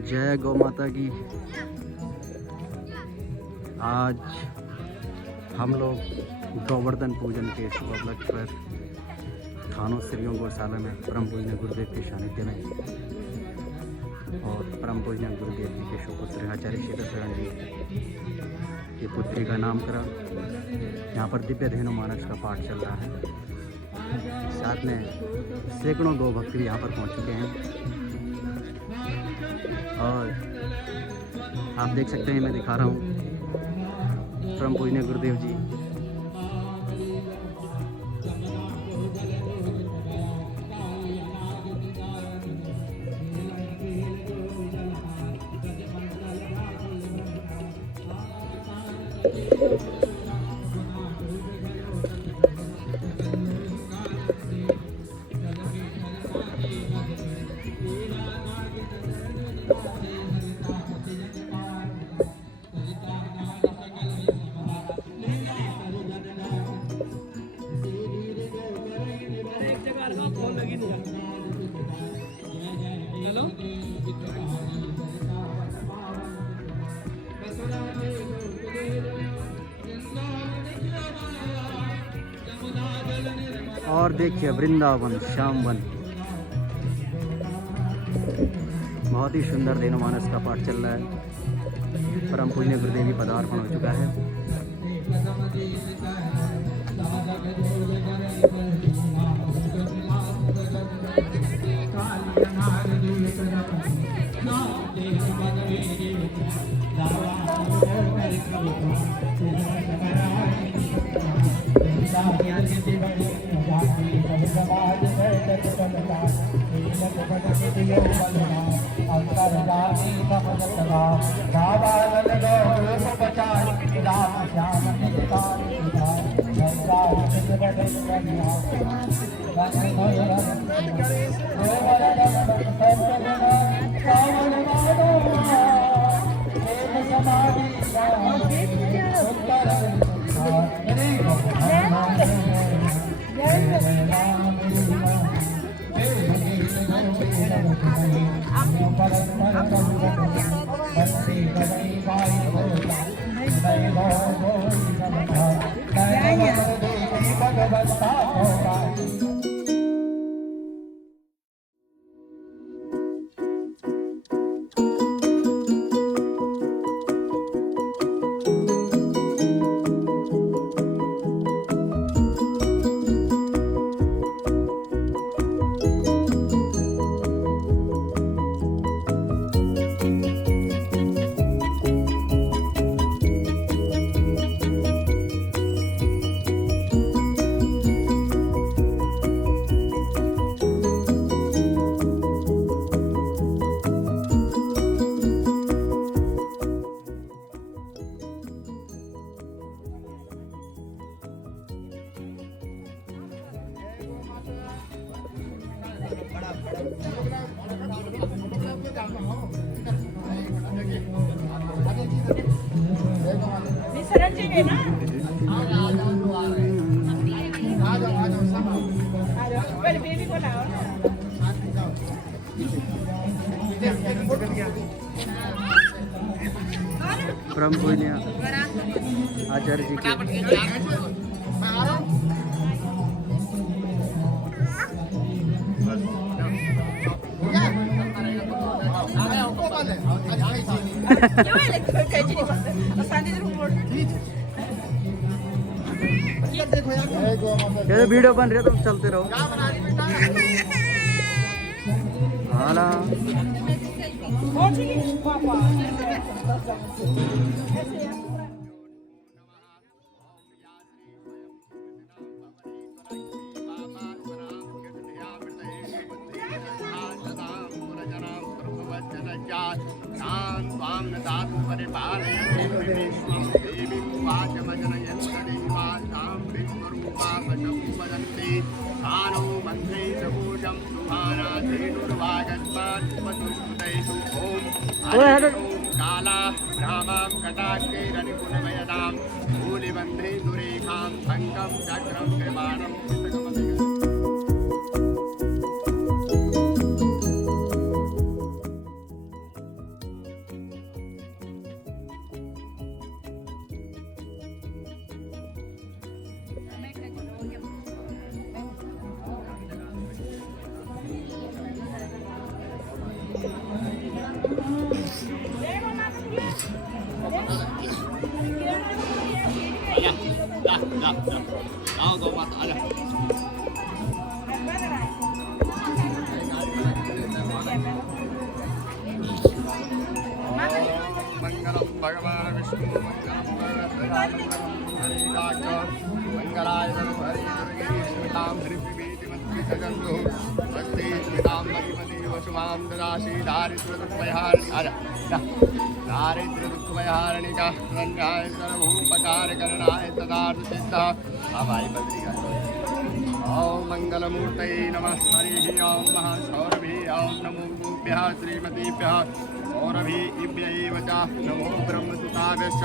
जय गौ माता की। आज हम लोग गोवर्धन पूजन के शुभ उपलक्ष्य पर थानों श्रीयों गौशाला में परम पूजनीय गुरुदेव के सानिध्य में और परम पूजनीय गुरुदेव जी के सुपुत्र आचार्य शेखर शरण जी की पुत्री का नामकरण, यहाँ पर दिव्य धेनु मानस का पाठ चल रहा है। साथ में सैकड़ों गौ भक्त भी यहाँ पर पहुँच चुके हैं और आप देख सकते हैं, मैं दिखा रहा हूँ परम पूजनीय गुरुदेव जी। और देखिए वृंदावन श्याम वन, बहुत ही सुंदर धेनु मानस का पाठ चल रहा है। परम पूजनीय गुरुदेव पदार्पण हो चुका है। परम पूजनीय आचार्य जी के वीडियो बन रही है तो चलते रहो। हाला काला रामां कटाक्षैरनिपुणमयदां धूलिबन्धे दुरेखां शङ्खं चक्रं कृपाणं Đó, con mặt ở đây. मंगलम भगवान विष्णु मंगलाय हरि दुर्गे स्मितां हरिपिबीतिमत्रितजन्तु भक्ति स्मितां मरिमति वसुमां ददासि दारिद्र्यदुःखभयहारिणिका रण्याय सर्वोपकारकरणाय तदार्थसिद्धः भाई बद्रिका ओम मंगलमूर्तये नमः हरिः ओम महासौरभे ओम नमो गोभ्यः श्रीमतीभ्यः सौरभीभ्यैव च नमो ब्रह्मसुताभ्यश्च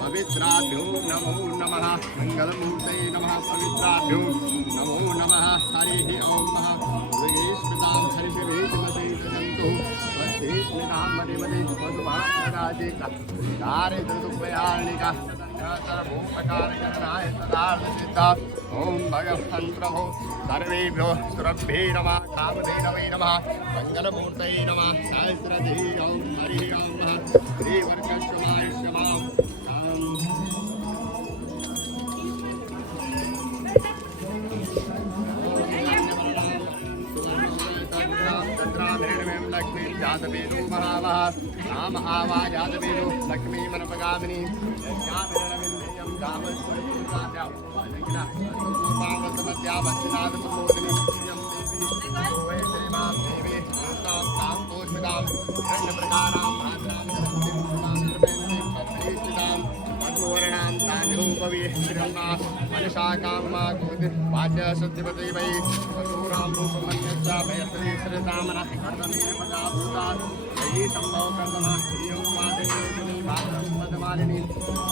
पवित्राभ्यो नमो नमः मंगलमूर्तये नमः पवित्राभ्यो नमो नमः हरिः ओम दुर्गेस्मृतां हरिषभेजमतीतजन्तु वस्तेस्मृतां मदिमति मधुभागराजिका दारिद्र्यदुःखभयहारिणिका सर्वोपकारकरणाय तदार्थसिद्धः ओम भगवन् प्रभो सर्वेभ्यो सुरभ्ये नमः कामधेनवे नमः मंगलमूर्तये नमः सहस्रधे ओम हरिः ओम श्रीवर्गस्वमाय शमां लक्ष्मी जातवेदो महावः नाम आवा जातवेदो लक्ष्मी मनपगामिनी यज्ञामिरणविन्देयं गामस्वरूपाभ्यां पूर्वावतमध्यावच्चिनाथ प्रमोदिनी श्रियं देवी वै श्रीमां देवी तां तां पूर्विदां हिरण्यप्रकारां भाद्रां जलस्थितां मधुवर्णां तान्यूपवी श्रीरङ्गा मनशाकां मा कोदि वाच्य शुद्धिपति वै मधुरां रूपमन्यच्च भयस्त्री श्रीरामनः कर्दमे पदाभूता वै सम्भव कर्दमा श्रियं मादेवी भाद्रं पदमालिनी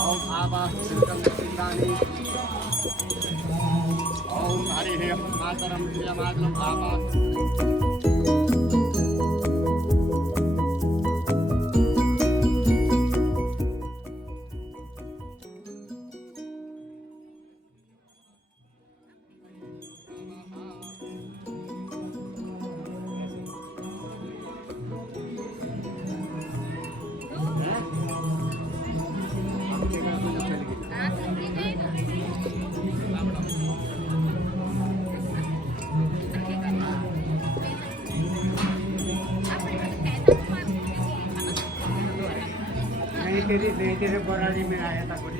ॐ आवा श्रीतं सिन्दानि ओम हरिः मातरं श्रियमातरं आवा तेरे बरारी में आया था कुछ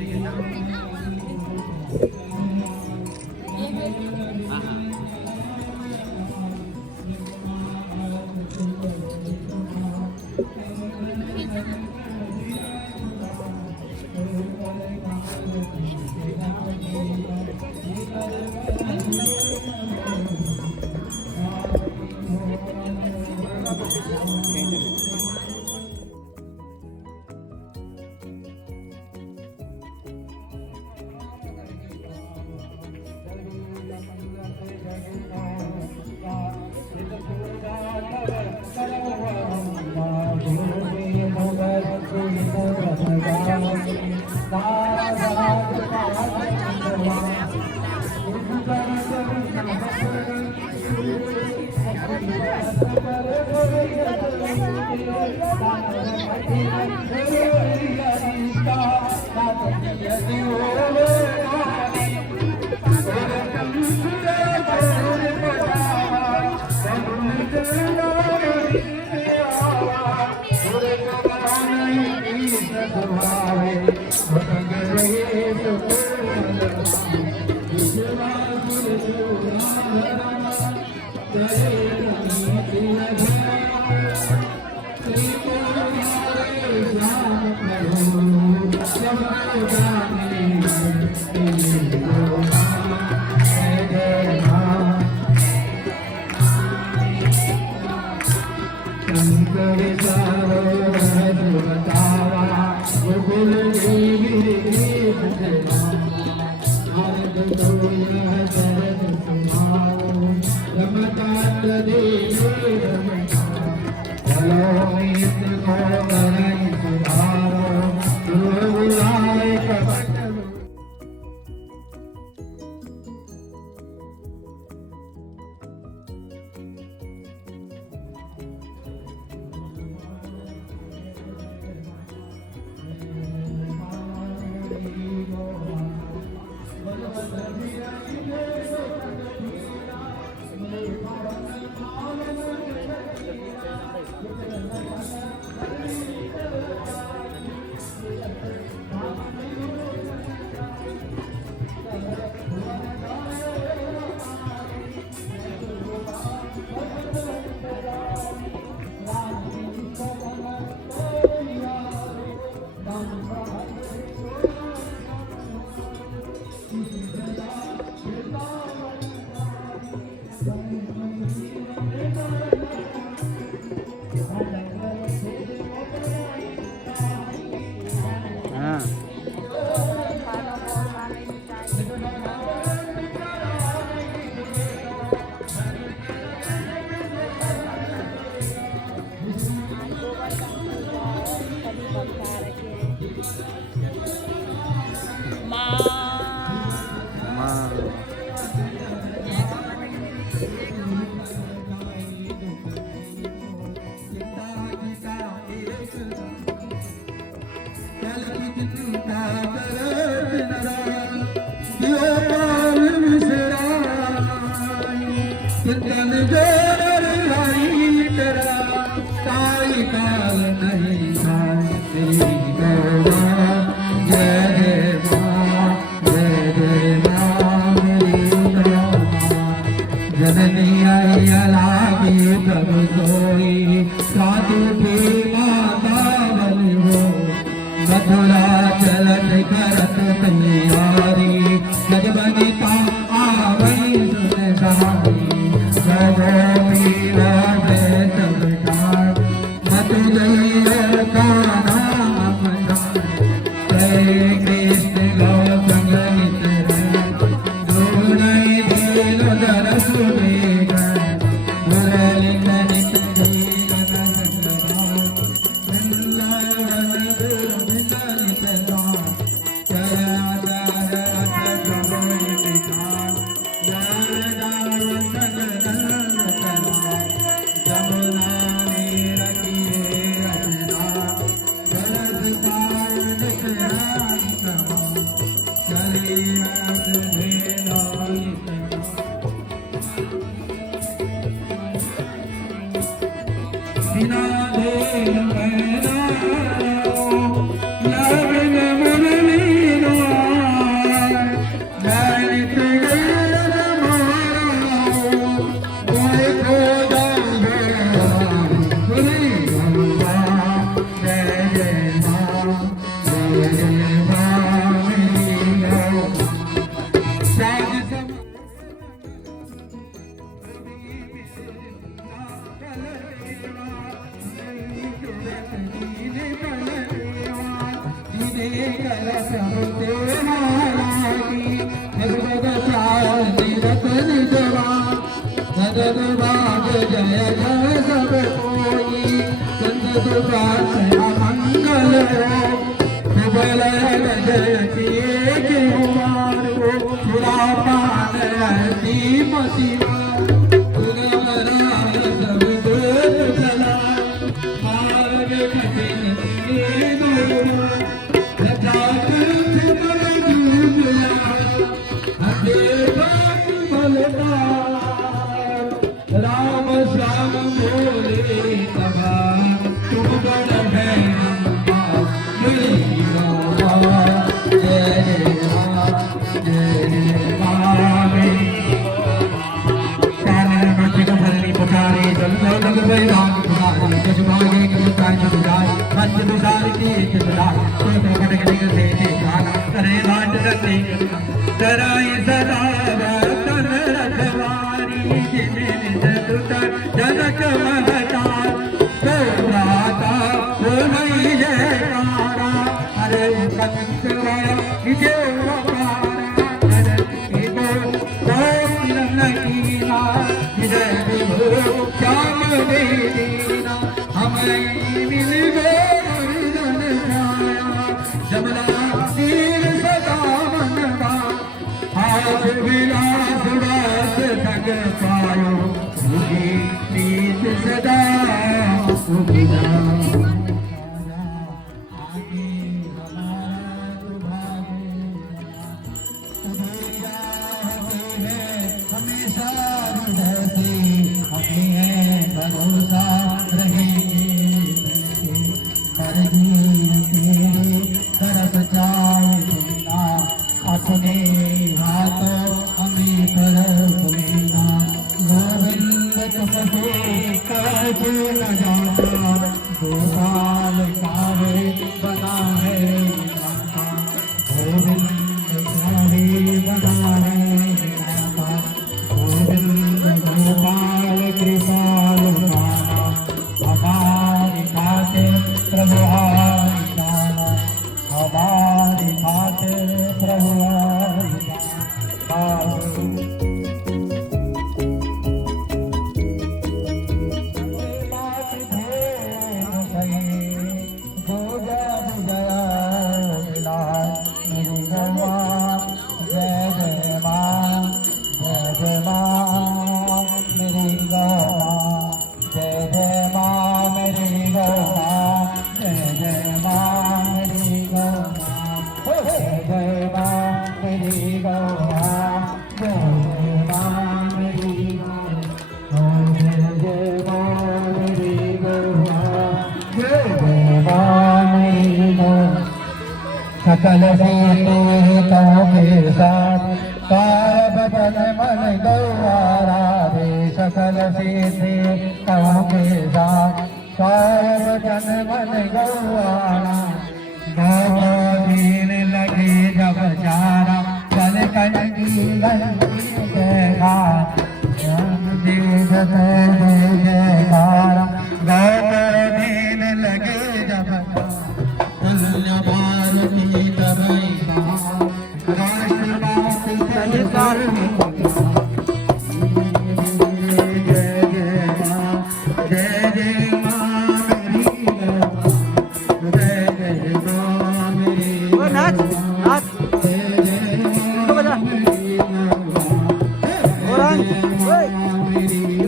हाँ माँ जननी आई लागी प्रभु सोई साधु की माता बलि हो मथुरा चलत करत तैयारी जगबनिता आवई सुनदारी जगोपी वाजे सब ठार मथुरा का नाम जय कृष्ण गौतम राम श्याम बोले तबा तुम बड़ है जनक महता हरे श्याम देना हमें मिल जमना तीर सदा मनवा हाथ विलास वास थक पायो प्रीत सदा सुखिदा माँ जय जय माँ मेरी गौ माँ जय जय माँ मेरी गौ माँ जय जय माँ मेरी गौ माँ जय जय माँ मेरी जय जय माँ मेरी गौ माँ जय जय माँ मेरी गौ सकल सीतों के साथ सार बदन मन गौरा रे सकल सीतों के साथ सार बदन मन गौरा दीन लगे जब चारा चल कंगी गंगी देखा जयकारा गौ दीन लगे जब तुल्य भारती तबई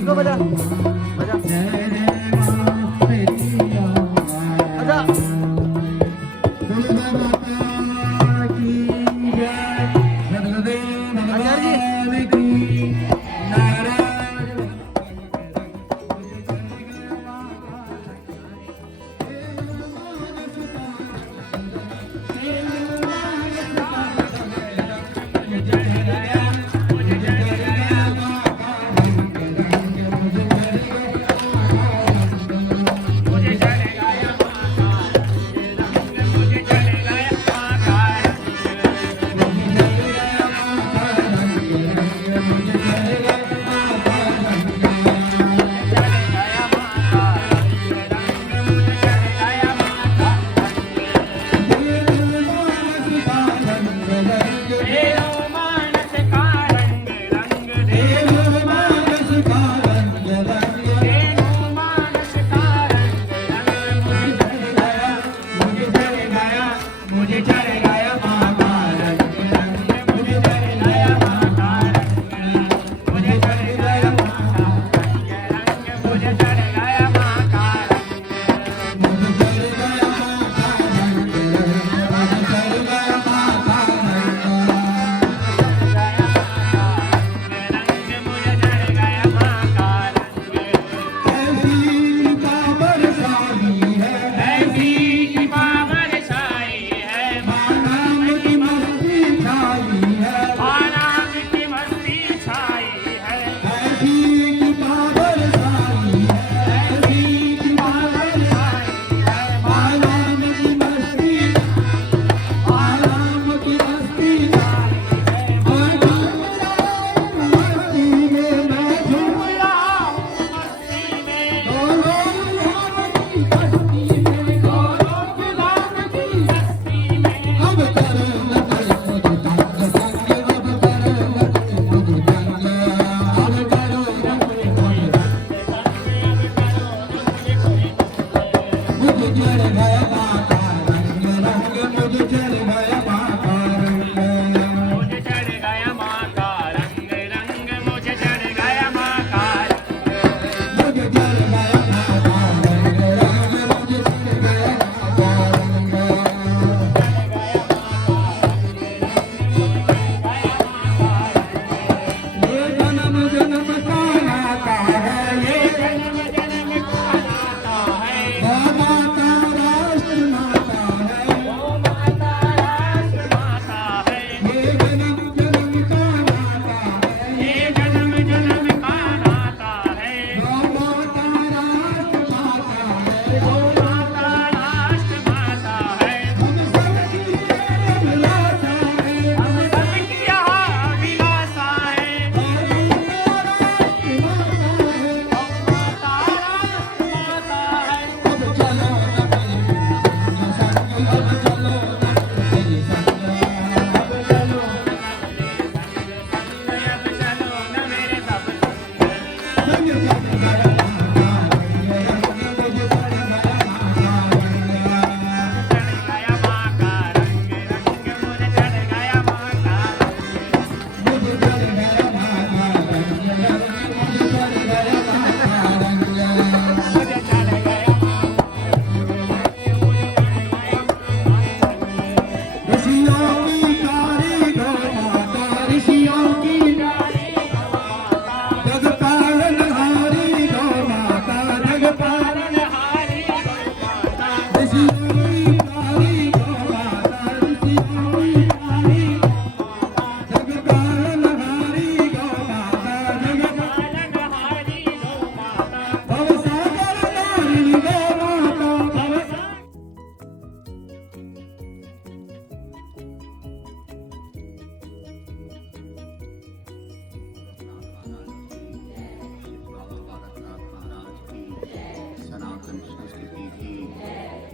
इसको बजा बजा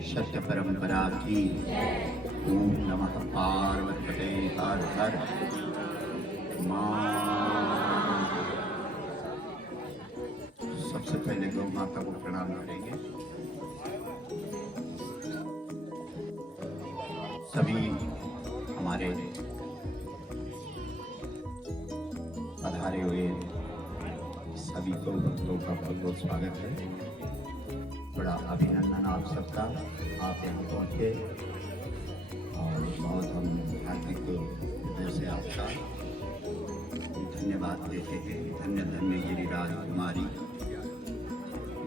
सत्य परंपरा की। ओम नमः पार्वती हर हर मां। सबसे पहले गौ माता को प्रणाम करेंगे। सभी हमारे पधारे हुए सभी को भक्तों का बहुत बहुत स्वागत है। बड़ा अभिनंदन आप सबका, आप यहाँ पहुँचे और बहुत हम हार्दिक हृदय से आपका धन्यवाद देते हैं। धन्य धन्य गिरिराज कुमारी,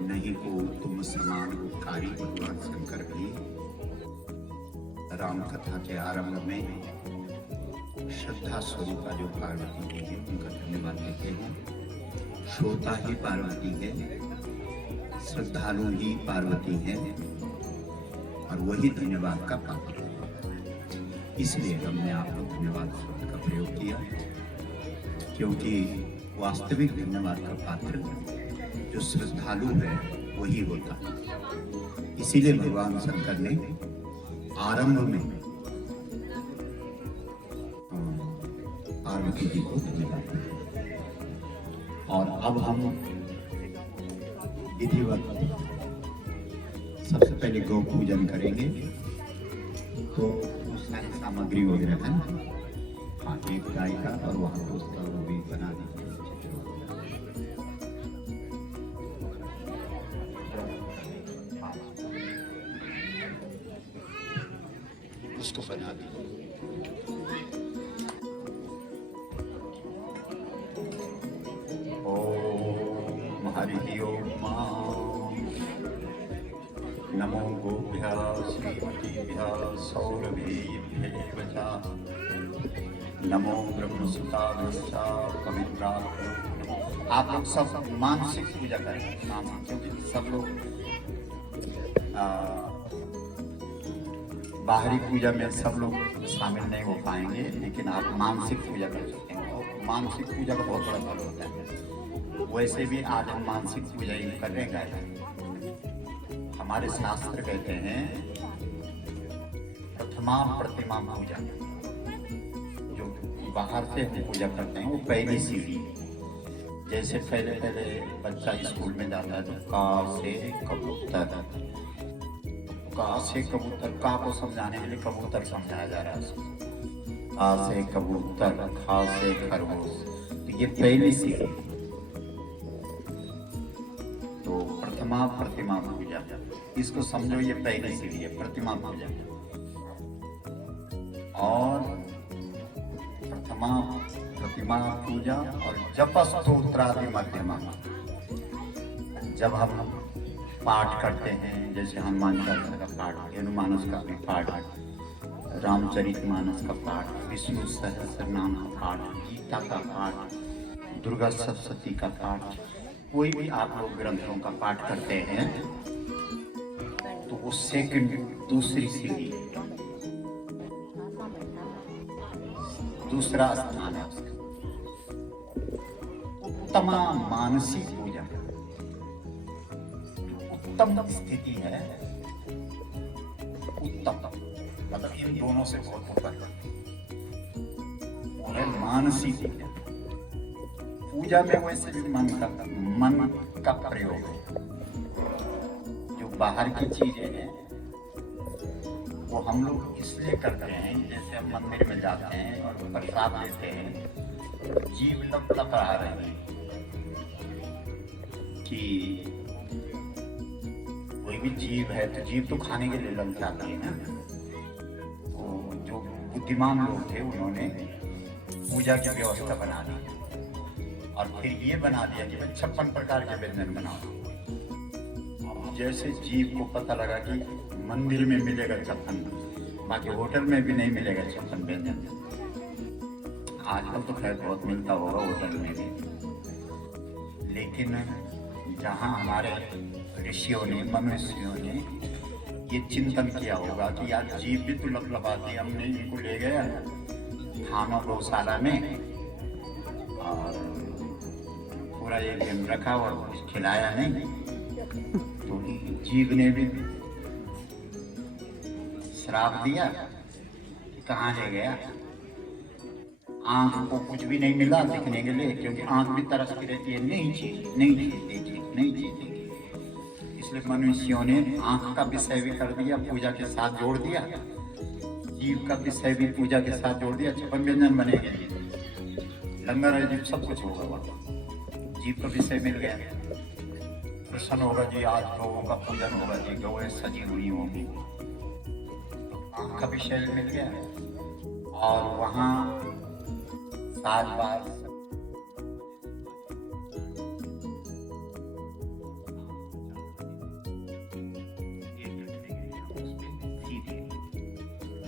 नहीं को तुम समान उपकारी। भगवान शंकर भी राम कथा के आरंभ में श्रद्धा स्वरूपा जो पार्वती जी है उनका धन्यवाद देते हैं। श्रोता ही पार्वती है, श्रद्धालु ही पार्वती है और वही धन्यवाद का पात्र है। इसलिए हमने आपको धन्यवाद शब्द का प्रयोग किया, क्योंकि वास्तविक धन्यवाद का पात्र जो श्रद्धालु है वही होता है। इसीलिए भगवान शंकर ने आरंभ में पार्वती जी को धन्यवाद दिया। और अब हम विधिवत सबसे पहले गौ पूजन करेंगे। तो सारी सामग्री वगैरह है ना, हाँ, एक गाय का और वहाँ तो उसका वो भी बना दीजिए, उसको बना दीजिए। हरि ओम नमो गोभ्यः श्रीमतीभ्यः सौरभीभ्यः च नमो ब्रह्मसुताभ्यश्च पवित्राभ्यो। आप लोग सब मानसिक पूजा करें, क्योंकि सब लोग बाहरी पूजा में सब लोग शामिल नहीं हो पाएंगे, लेकिन आप मानसिक पूजा कर सकते हैं। और मानसिक पूजा का बहुत बड़ा फल होता है। वैसे भी आज हम मानसिक पूजा ही कर रहे हैं। हमारे शास्त्र कहते हैं प्रथमा प्रतिमा पूजा, जो बाहर से हम पूजा करते हैं वो पहली सीढ़ी। जैसे पहले बच्चा स्कूल में जाता है तो का से कबूतर, का से कबूतर, का को समझाने के लिए कबूतर समझाया जा रहा है। का से कबूतर, खा से खरगोश, तो ये पहली सीढ़ी। प्रतिमा प्रतिमा पूजा, इसको समझो ये पहली सीढ़ी है, प्रतिमा पूजा। और प्रथमा प्रतिमा पूजा और जप स्तोत्रादि मध्यमा। जब हम पाठ करते हैं, जैसे हनुमान चालीसा का पाठ, हनुमानस का भी पाठ, रामचरितमानस का पाठ, विष्णु सहस्त्र नाम का पाठ, गीता का पाठ, दुर्गा सप्तशती का पाठ, कोई भी आप लोग ग्रंथों का पाठ करते हैं तो वो सेकंड दूसरी सीढ़ी, दूसरा स्थान है। उत्तम मानसिक पूजा, उत्तम स्थिति है। उत्तम मतलब इन दोनों से बहुत ऊपर है मानसिक पूजा। पूजा में वैसे भी मन का प्रयोग है। जो बाहर की चीजें हैं वो हम लोग इसलिए करते हैं, जैसे हम मंदिर में जाते हैं और प्रसाद लेते हैं, जीव लप रहा रहे कि कोई भी जीव है तो जीव तो खाने के लिए लग जाती है ना। तो जो बुद्धिमान लोग थे उन्होंने पूजा की व्यवस्था बना दी और फिर ये बना दिया कि भाई 56 प्रकार के व्यंजन बनाओ। जैसे जीव को पता लगा कि मंदिर में मिलेगा 56, बाकी होटल में भी नहीं मिलेगा 56 व्यंजन। आजकल तो खैर बहुत मिलता होगा होटल में भी, लेकिन जहाँ हमारे ऋषियों ने, मनुष्यों ने ये चिंतन किया होगा कि यार जीव भी तो लपलपाती, हमने इनको ले गया थाना गौशाला में और पूरा एक दिन रखा और कुछ खिलाया नहीं, तो जीव ने भी श्राप दिया कि कहाँ ले गया। आंख को कुछ भी नहीं मिला दिखने के लिए, क्योंकि आंख भी तरसती रहती है नई चीज देखी। इसलिए मनुष्यों ने आंख का विषय भी कर दिया, पूजा के साथ जोड़ दिया, जीव का विषय भी पूजा के साथ जोड़ दिया। 56 व्यंजन बनेंगे, लंगर है जीव सब कुछ होगा वहाँ। जीव का विषय मिल गया, प्रसन्न होगा जी, आज गौओं का पूजन होगा जी, गौएं सजी हुई होंगी, आंख का विषय मिल गया। और वहाँ साल बाद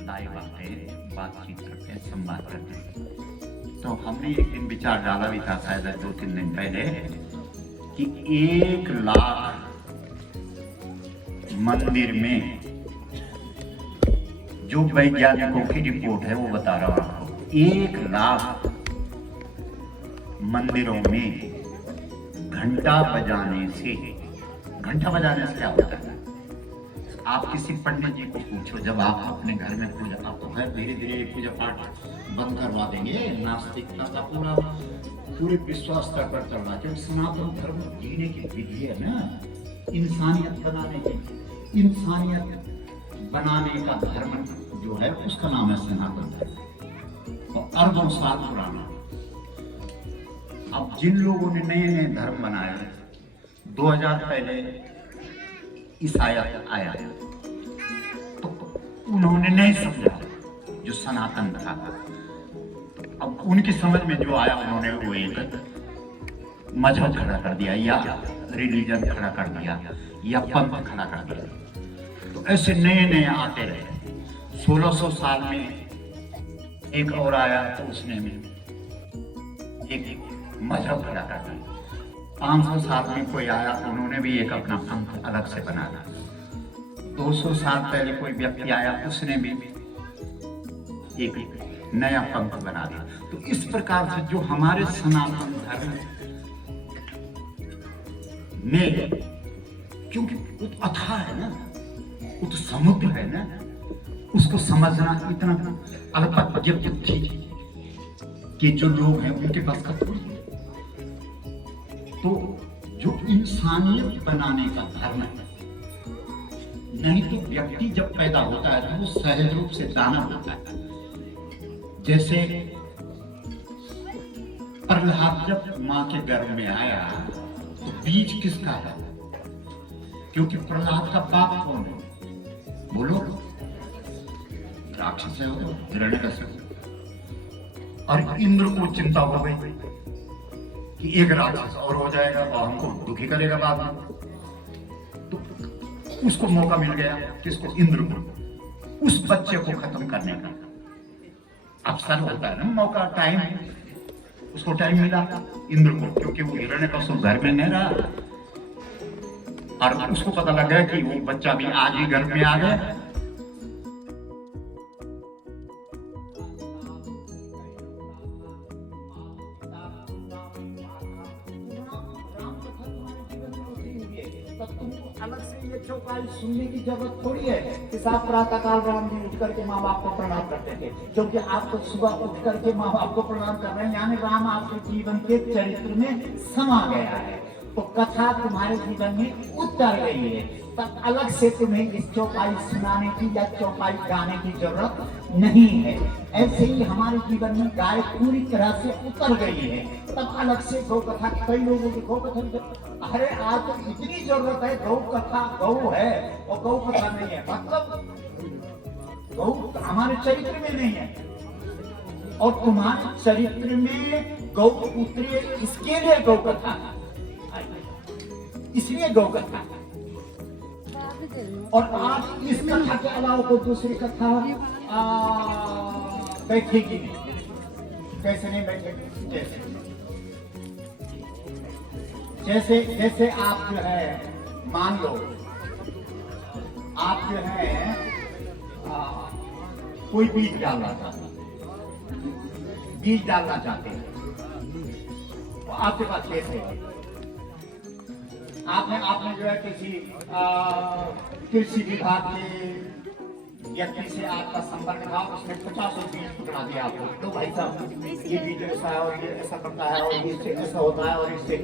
लाइव आते हैं, बातचीत करते हैं, संवाद करते हैं। तो हमने एक दिन विचार डाला भी था, शायद 2-3 दिन पहले, कि 1 लाख मंदिर में, जो वैज्ञानिकों की रिपोर्ट है वो बता रहा हूं आपको, 1 लाख मंदिरों में घंटा बजाने से क्या होता है? आप किसी पंडित जी को पूछो, जब आप अपने घर में पूजा, आपको घर धीरे धीरे पूजा पाठ बंद करवा देंगे, नास्तिकता का पूरे विश्वास स्तर पर चल रहा है, क्योंकि सनातन धर्म जीने की विधि है ना, इंसानियत बनाने का धर्म जो है उसका नाम है सनातन धर्म, और अरबों साल पुराना। अब जिन लोगों ने नए धर्म बनाए, 2000 पहले ईसाई आया, तो उन्होंने नहीं समझा जो सनातन था। तो अब उनकी समझ में जो आया, उन्होंने वो एक मजहब खड़ा कर दिया, या रिलीजन खड़ा कर दिया, या पंथ खड़ा कर दिया। तो ऐसे नए आते रहे। 1600 साल में एक और आया, तो उसने एक मजहब खड़ा कर दिया। 500 साल में कोई आया, उन्होंने भी एक अपना पंथ अलग से बनाया। 200 साल पहले कोई व्यक्ति आया, उसने भी एक नया पंथ बना दिया। तो इस प्रकार से जो हमारे सनातन धर्म में, क्योंकि वो तो अथाह है ना, वो तो समुद्र है ना, उसको समझना इतना अल्पज्ञ बुद्धि के जो लोग हैं उनके पास का थोड़ी है। तो जो इंसानियत बनाने का धर्म है, नहीं तो व्यक्ति जब पैदा होता है तो वो सहज रूप से दानव होता है। जैसे प्रहलाद जब मां के गर्भ में आया, तो बीज किसका है? क्योंकि प्रहलाद का बाप कौन है? बोलो, राक्षस है वो, हिरण्यकश्यप। और इंद्र को चिंता हो गई कि एक राक्षस और हो जाएगा और हमको दुखी करेगा बाद में। तो उसको मौका मिल गया, किसको? इंद्र को, उस बच्चे को खत्म करने का अवसर होता है ना, मौका, टाइम, उसको टाइम मिला इंद्र को, क्योंकि वो हिरण्यकश्यप घर में नहीं रहा, और उसको पता लग गया कि वो बच्चा भी आज ही घर में आ गया। अलग से ये चौपाई सुनने की जरूरत थोड़ी है कि साहब प्रातःकाल राम जी उठ करके माँ बाप को प्रणाम करते थे, क्योंकि आप तो सुबह उठ करके माँ बाप को प्रणाम कर रहे हैं, यानी राम आपके जीवन के चरित्र में समा गया है। तो कथा तुम्हारे जीवन में उतर गई है, तब अलग से तुम्हें इस चौपाई सुनाने की या चौपाई गाने की जरूरत नहीं है। ऐसे ही हमारे जीवन में गाय पूरी तरह से उतर गई है, तब अलग से गौ कथा। कई लोगों की गौ कथा, अरे आज तो इतनी जरूरत है, गौ कथा, गौ है और गौ कथा नहीं है, मतलब गौ हमारे चरित्र में नहीं है, और तुम्हारे चरित्र में गौ उतरे, इसके लिए गौ कथा, इसलिए गौ कथा। और आज इस कथा के अलावा कोई दूसरी कथा बैठेगी नहीं। कैसे नहीं बैठेगी? जैसे आप जो है, मान लो आप जो है कोई बीज डालना चाहते हैं, तो आपके पास खेत है, आपने जो है किसी कृषि विभाग के व्यक्ति से आपका संपर्क था, उसने 50 बीज पकड़ा दिया आपको, तो भाई साहब ये बीज ऐसा है और ये ऐसा करता है और इससे ऐसा होता है और इससे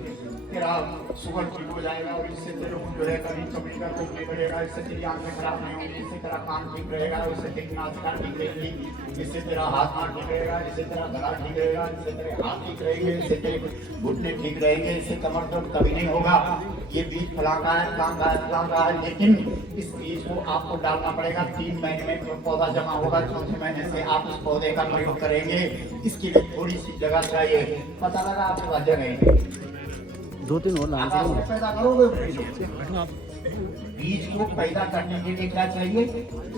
तेरा शुगर ठीक हो जाएगा और इससे तेरे को जो है कभी कभी का कुछ नहीं बढ़ेगा, इससे तेरी आंखें खराब नहीं होंगी, इससे तेरा कान ठीक रहेगा, इससे तेरी नासिका ठीक रहेगी, इससे तेरा हाथ पांव ठीक रहेगा, इससे तेरा गला ठीक रहेगा, इससे तेरे हाथ ठीक रहेंगे, इससे तेरे घुटने ठीक रहेंगे, इससे कमर दर्द कभी नहीं होगा। ये बीज फलाका है, फलाका है, फलाका है, लेकिन इस बीज को आपको डालना पड़ेगा 3 महीने में पौधा जमा होगा, 4थे महीने से आप उस पौधे का प्रयोग करेंगे। इसके लिए थोड़ी सी जगह चाहिए, पता लगा आपके पास जगह है, 2-3 और लाइन आप से पैदा करोगे बीज को पैदा करने के लिए क्या चाहिए?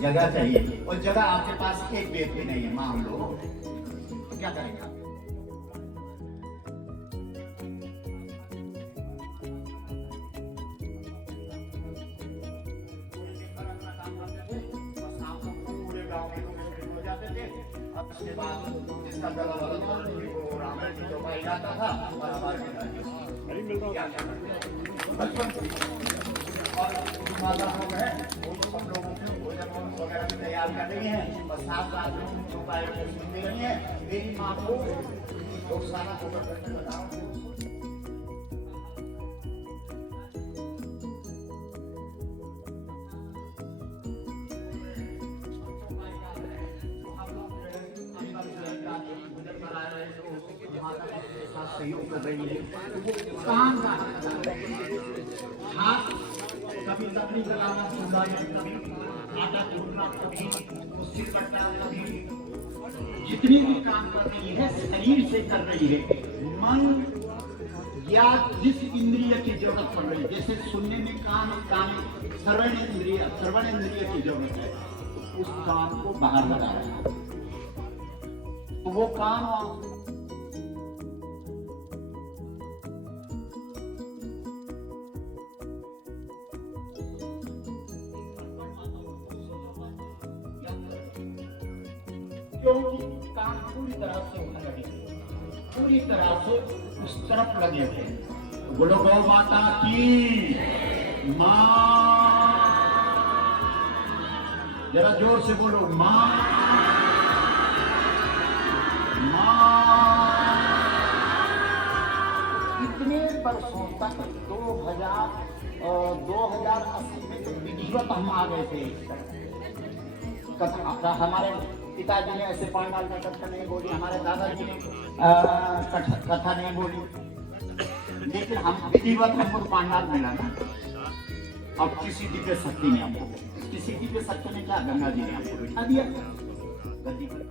जगह चाहिए, और जगह आपके पास एक बेद भी नहीं है, मान लो, तो क्या करेंगे आप? पूरे गांव के लोग हो जाते थे। अब उसके बाद इसका गला वो रामायण की चौपाई गाता था और हमारे क्या बचपन और माता लोग हैं वो तो सब लोगों को भोजन वगैरह भी तैयार कर रही हैं और साथ में चौपाई सुनती रही है। मेरी माँ को 2 साल होकर बताओ सहयोग कर रही है, काम हाथ कभी तकलीफ लगाना सुनना है, कभी आटा ढूंढना, कभी सिर कटना, कभी जितनी भी काम कर रही है शरीर से कर रही है। मन या जिस इंद्रिय की जरूरत पड़ रही है, जैसे सुनने में कान श्रवण इंद्रिय की जरूरत है, उस काम को बाहर लगा रहा है, तो वो काम क्योंकि काम पूरी तरह से वहां लगे, पूरी तरह से उस तरफ लगे थे। बोलो गौ माता की माँ, जरा जोर से बोलो माँ, माँ। इतने वर्षों तक 2080 में तो विधिवत हम आ गए थे। हमारे पिताजी ने ऐसे पांडाल में कथा नहीं बोली, हमारे दादाजी ने कथा नहीं बोली, लेकिन हम विधिवत हमको पांडाल मिला ना। और किसी दिव्य शक्ति ने हमको, किसी दिव्य शक्ति ने क्या, गंगा जी ने हमको बिठा दिया गद्दी पर।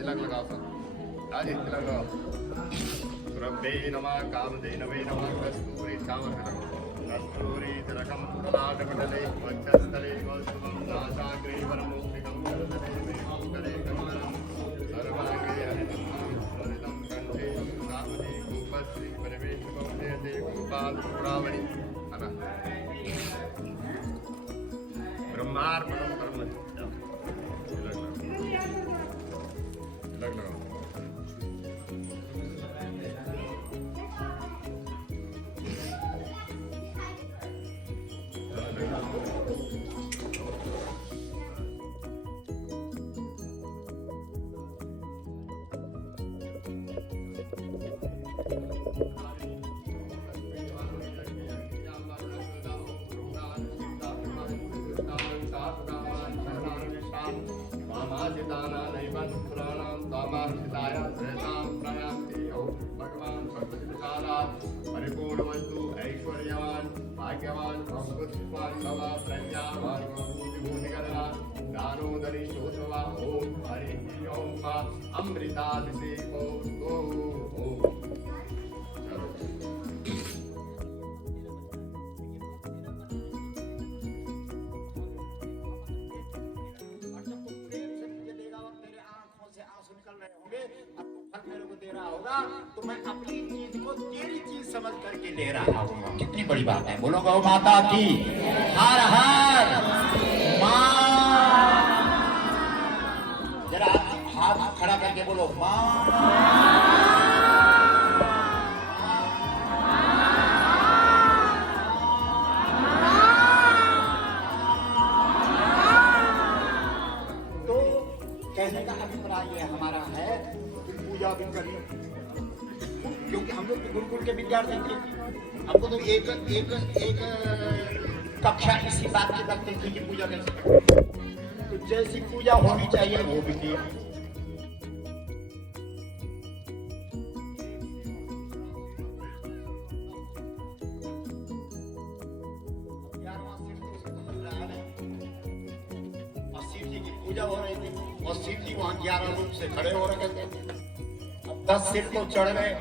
तिलक लगाओ सब, राजी तिलक लगाओ। रब्बे नमः कामधेनवे नमः कस्तूरी कस्तूरी तिलकं पुरनाटपटले वक्षस्थले वसुवं नासाग्रे वरमौक्तिकं करतले करे कमलं सर्वाङ्गे हरितं हरितं कण्ठे सामने गोपश्री परिवेशकौन्यते गोपालपुरावणि अनः ब्रह्मार्पणं परमं तिलक लगाओ। परिपूर्णवस्तु ऐश्वर्यवान भाग्यवान पुष्पान भव प्रज्ञावान भूतिभूतिकरणा दानोदरी शोधवा ओम हरि ओम का अमृताभिषेको ओम। होगा तो मैं अपनी चीज को तेरी चीज समझ करके ले रहा हूँ। कितनी बड़ी बात है। बोलो गौ माता की हर हर मां। जरा हाथ खड़ा करके बोलो मां। कहने का अभिप्राय ये हमारा है कि पूजा भी करिए, क्योंकि हम लोग गुरुकुल के विद्यार्थी थे। हमको तो एक कक्षा इसी बात की लगती थी कि पूजा कैसे, तो जैसी पूजा होनी चाहिए वो भी किया। पूजा हो रही थी और शिव जी वहां 11 रूप से खड़े हो रखे थे। अब 10 सिर तो चढ़ गए,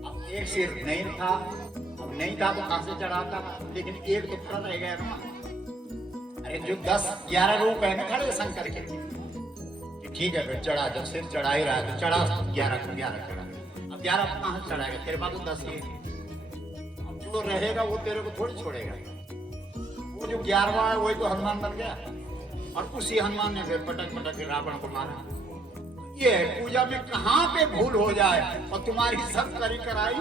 अब एक सिर नहीं था। अब नहीं था तो कहां से चढ़ाता, लेकिन एक तो खड़ा रह गया ना। अरे जो 10-11 रूप है ना खड़े शंकर के, ठीक है फिर चढ़ा। जब सिर चढ़ा ही रहा है तो चढ़ा 11 को 11 चढ़ा। अब 11 कहां से चढ़ाएगा, तेरे पास तो 10 ही है। अब जो रहेगा वो तेरे को थोड़ी छोड़ेगा। वो जो 11वां है वही तो हनुमान बन गया, और उसी हनुमान ने फिर पटक पटक के रावण को मारा। ये पूजा में कहां पे भूल हो जाए और तुम्हारी सब करी कराई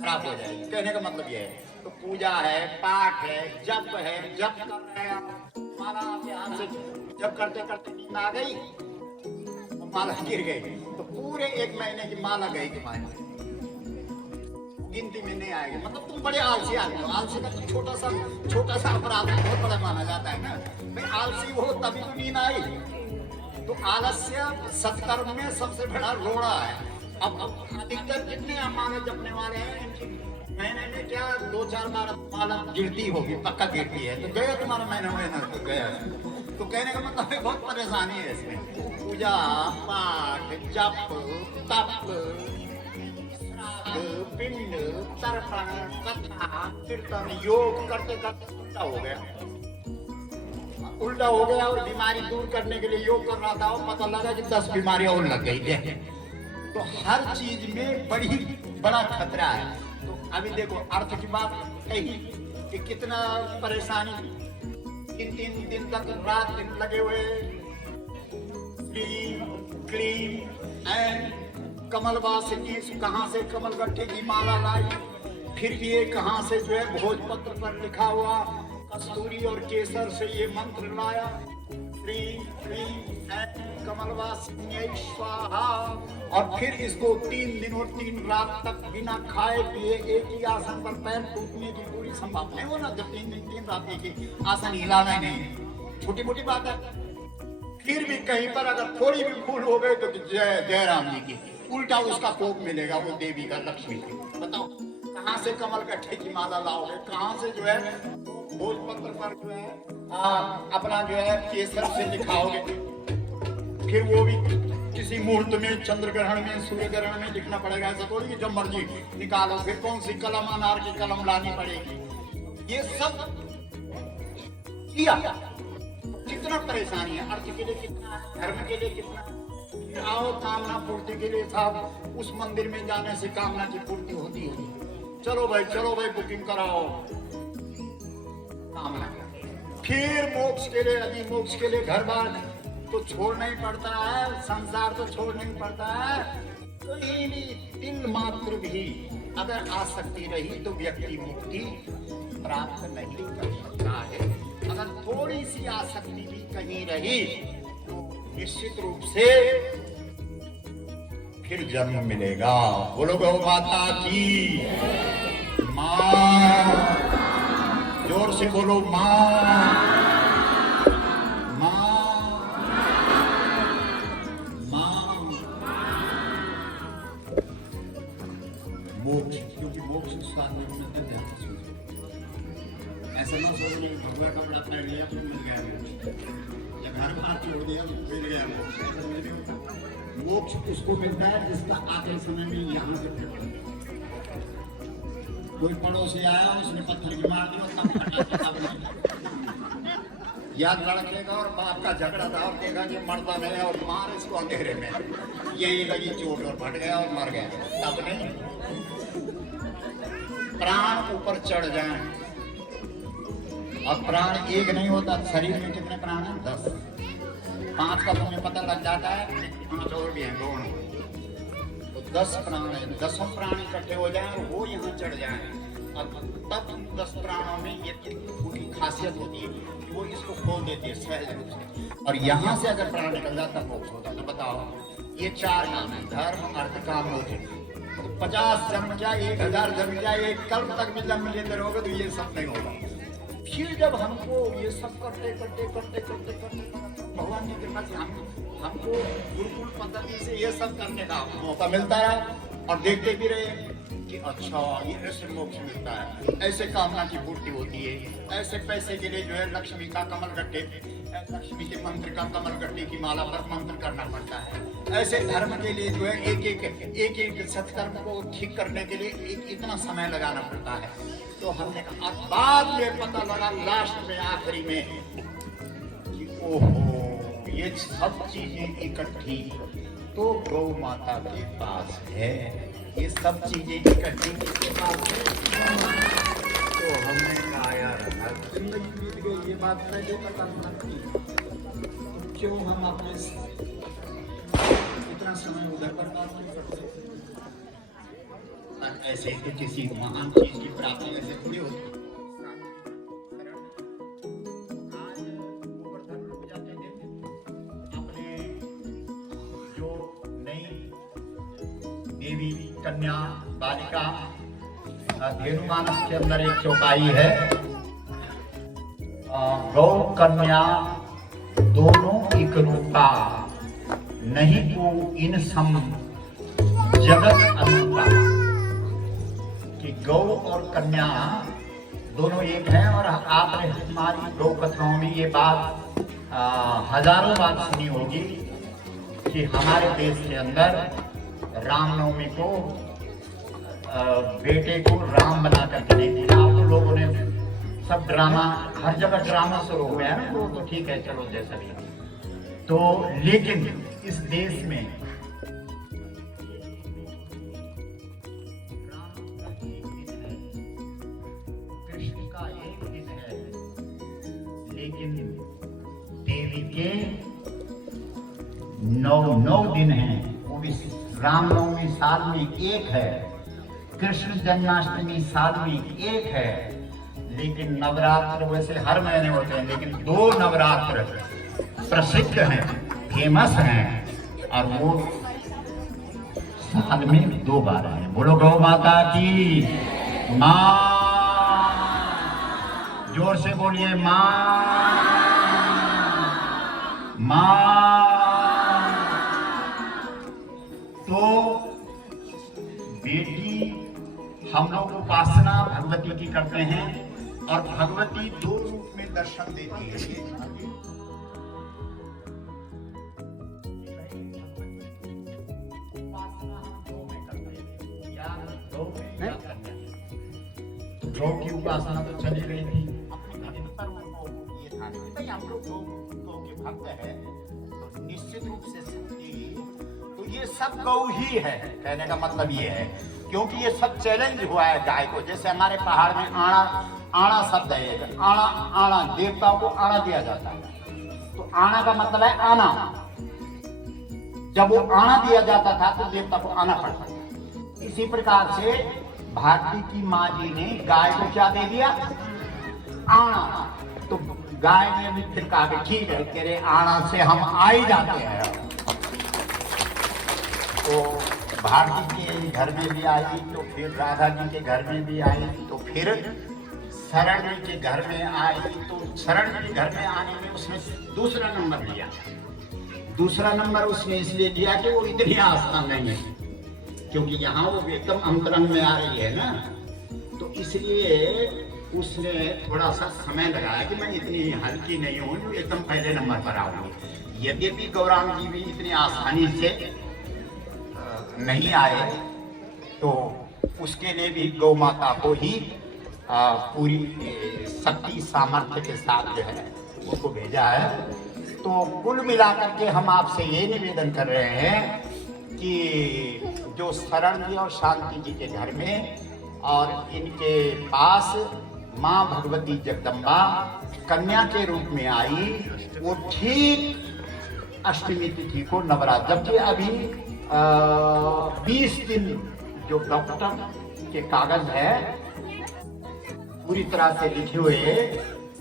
खराब हो जाए। कहने का मतलब ये है, तो पूजा है, पाठ है, जप है, जप कर रहे हैं आप, माला आपके हाथ से जप करते करते नींद आ गई, माला गिर गई, तो पूरे 1 महीने की माला गई तुम्हारी, गिनती में नहीं आएगी। मतलब तुम बड़े आलसी आदमी हो। आलसी का तो छोटा सा अपराध बहुत बड़ा माना जाता है ना। भाई आलसी हो तभी तो नींद आई। तो आलस्य सत्कर्म में सबसे बड़ा रोड़ा है। अब अधिकतर जितने माला जपने वाले हैं, इनकी महीने में क्या 2-4 बार माला गिरती होगी, पक्का गिरती है। तो गया तुम्हारा महीना तो गया। तो कहने का मतलब है बहुत परेशानी है इसमें। पूजा पाठ जप तप पिंड तर्पण कथा कीर्तन योग करते करते उल्टा हो गया और बीमारी दूर करने के लिए योग कर रहा था और पता लगा कि 10 बीमारियां और लग गई है। तो हर चीज में बड़ा खतरा है। तो अभी देखो अर्थ की बात कही कि कितना परेशानी, 3 दिन तक रात दिन लगे हुए क्लीन एंड कमल वासिनी, कहाँ से कमल गट्ठे की माला लाई, फिर ये कहाँ से जो है भोजपत्र पर लिखा हुआ कस्तूरी और केसर से ये मंत्र लाया, क्लीं क्लीं कमल वासिनी स्वाहा। और फिर इसको 3 दिन और 3 रात तक बिना खाए पिए एक ही आसन पर पैर टूटने की पूरी संभावना है। ना जब 3 दिन 3 रात एक ही आसन हिलाना ही नहीं, छोटी मोटी बात है। फिर भी कहीं पर अगर थोड़ी भी भूल हो गई तो जय राम जी की, उल्टा उसका कोप मिलेगा वो देवी का, लक्ष्मी की। बताओ कहाँ से कमल गट्ठे की माला लाओगे, कहाँ से जो है भोजपत्र पर जो है अपना जो है केसर से लिखाओगे। फिर वो भी किसी मुहूर्त में, चंद्र ग्रहण में, सूर्य ग्रहण में लिखना पड़ेगा। ऐसा थोड़ी कि जब मर्जी निकालो। फिर कौन सी कलम, अनार की कलम लानी पड़ेगी। ये सब किया, कितना परेशानी है। अर्थ के लिए कितना, धर्म के लिए कितना। आओ कामना पूर्ति के लिए था, उस मंदिर में जाने से कामना की पूर्ति होती है। चलो भाई बुकिंग कराओ कामना। फिर मोक्ष के लिए, यदि मोक्ष के लिए घर बार तो छोड़ना ही पड़ता है, संसार तो छोड़ना ही पड़ता है। कहीं भी तिल मात्र भी अगर आसक्ति रही तो व्यक्ति मुक्ति प्राप्त नहीं कर सकता है। अगर थोड़ी सी आसक्ति भी कहीं रही तो निश्चित रूप से फिर जन्म मिलेगा। बोलो गौ माता की मां, जोर से बोलो मां, मां, मां। मोक्ष, क्योंकि मोक्ष स्थान में ऐसा ना सोच रहे भगवा कपड़ा पहन लिया तो मिल गया मोक्ष, या घर में हाथ छोड़ दिया तो मिल गया मोक्ष। ऐसा नहीं होता। मोक्ष उसको मिलता है जिसका आखिरी समय में यहाँ से कोई पड़ोसी आया, उसने पत्थर की मार दिया, या लड़के का और बाप का झगड़ा था और देखा कि मरता नहीं है और मार इसको अंधेरे में, यही लगी चोट और फट गया और मर गया। तब नहीं, प्राण ऊपर चढ़ जाए। और प्राण एक नहीं होता, शरीर में कितने प्राण हैं? 10। 5 का तुम्हें पता लग जाता है, 5 और भी हैं दोनों, तो 10 प्राण है। 10 प्राण इकट्ठे हो जाए और वो यहाँ चढ़ जाए, और तब 10 प्राणों में ये उनकी खासियत होती है कि वो इसको खोल देती है सहज रूप से, और यहाँ से अगर प्राण निकल जाता मोक्ष होता। तो बताओ, ये 4 काम है, धर्म अर्थ काम मोक्ष। तो 50 जन्म क्या, 1000 जन्म क्या, 1 कल्प तक भी जन्म लेते रहोगे तो ये सब नहीं होगा। फिर जब हमको ये सब करते भगवान की कृपा से हमको गुरुकुल पद्धति से ये सब करने का मौका मिलता है, और देखते भी रहे कि अच्छा ये ऐसे मोक्ष मिलता है, ऐसे कामना की पूर्ति होती है, ऐसे पैसे के लिए जो है लक्ष्मी का कमल गट्टे, लक्ष्मी के मंत्र का कमल गट्टे की माला पर मंत्र करना पड़ता है, ऐसे धर्म के लिए जो है एक सत्कर्म को ठीक करने के लिए इतना समय लगाना पड़ता है। तो हमने कहा, बाद में पता लगा लास्ट में आखिरी में कि ओहो ये सब चीजें इकट्ठी तो गौ माता के पास है, ये सब चीजें इकट्ठी किसके पास है? तो हमने कहा यार जिंदगी बीत गई, ये बात पहले पता न थी, तो क्यों हम अपने इतना समय उधर बर्बाद नहीं करते? ऐसे तो किसी महान चीज की प्राप्ति ऐसे थोड़ी होती। अपने जो नई देवी कन्या बालिका धेनुमानस के अंदर एक चौपाई है, गौ कन्या दोनों एक रूपा, नहीं को इन सम जगत अनूपा। कि गौ और कन्या दोनों एक हैं, और आपने हमारी गौ कथाओं में ये बात हजारों बार सुनी होगी कि हमारे देश के अंदर रामनवमी को बेटे को राम बना करके नहीं दिया। आप लोगों ने सब ड्रामा, हर जगह ड्रामा शुरू हो गया ना, तो ठीक है, चलो जैसा भी। तो लेकिन इस देश में कृष्ण का एक दिन है, लेकिन देवी के 9 दिन हैं। वो भी रामनवमी साल में एक है, कृष्ण जन्माष्टमी साल में एक है, लेकिन नवरात्र वैसे हर महीने होते हैं, लेकिन 2 नवरात्र प्रसिद्ध हैं, फेमस हैं, और वो साल में 2 बार हैं। बोलो गौ माता की माँ, जोर से बोलिए माँ, माँ। तो बेटी हम लोग उपासना भगवती की करते हैं, और भगवती 2 रूप में दर्शन देती है। गौ की उपासना तो चली गई थी, अपने भक्त पर उनको ये था कि भाई हम लोग गौ के भक्त हैं, तो निश्चित रूप से तो ये सब गौ ही है। कहने का मतलब ये है, क्योंकि ये सब चैलेंज हुआ है गाय को। जैसे हमारे पहाड़ में आना शब्द है, आना देवताओं को आना दिया जाता है, तो आना का मतलब है आना। जब वो आना दिया जाता था तो देवता को आना पड़ता था। इसी प्रकार से भारती की माँ जी ने गाय को क्या दे दिया? आना। तो गाय ने भी फिर कहा ठीक है, तेरे आना से हम आ ही जाते हैं। तो भारती के घर में भी आई, तो फिर राधा जी के घर में भी आई, तो फिर शरण जी के घर में आई। तो शरण जी के घर में आने में उसने दूसरा नंबर लिया। दूसरा नंबर उसने इसलिए लिया कि वो इतनी आसान नहीं है, क्योंकि यहाँ वो एकदम अंतरंग में आ रही है ना, तो इसलिए उसने थोड़ा सा समय लगाया कि मैं इतनी हल्की नहीं हूँ जो एकदम पहले नंबर पर आऊंगी। यद्यपि गौरांग जी भी इतनी आसानी से नहीं आए, तो उसके लिए भी गौ माता को ही पूरी शक्ति सामर्थ्य के साथ जो है उनको भेजा है। तो कुल मिलाकर के हम आपसे ये निवेदन कर रहे हैं कि जो शरण जी और शांति जी के घर में और इनके पास माँ भगवती जगदम्बा कन्या के रूप में आई, वो ठीक अष्टमी तिथि को नवरात्र, जबकि अभी 20 दिन जो डॉक्टर के कागज है पूरी तरह से लिखे हुए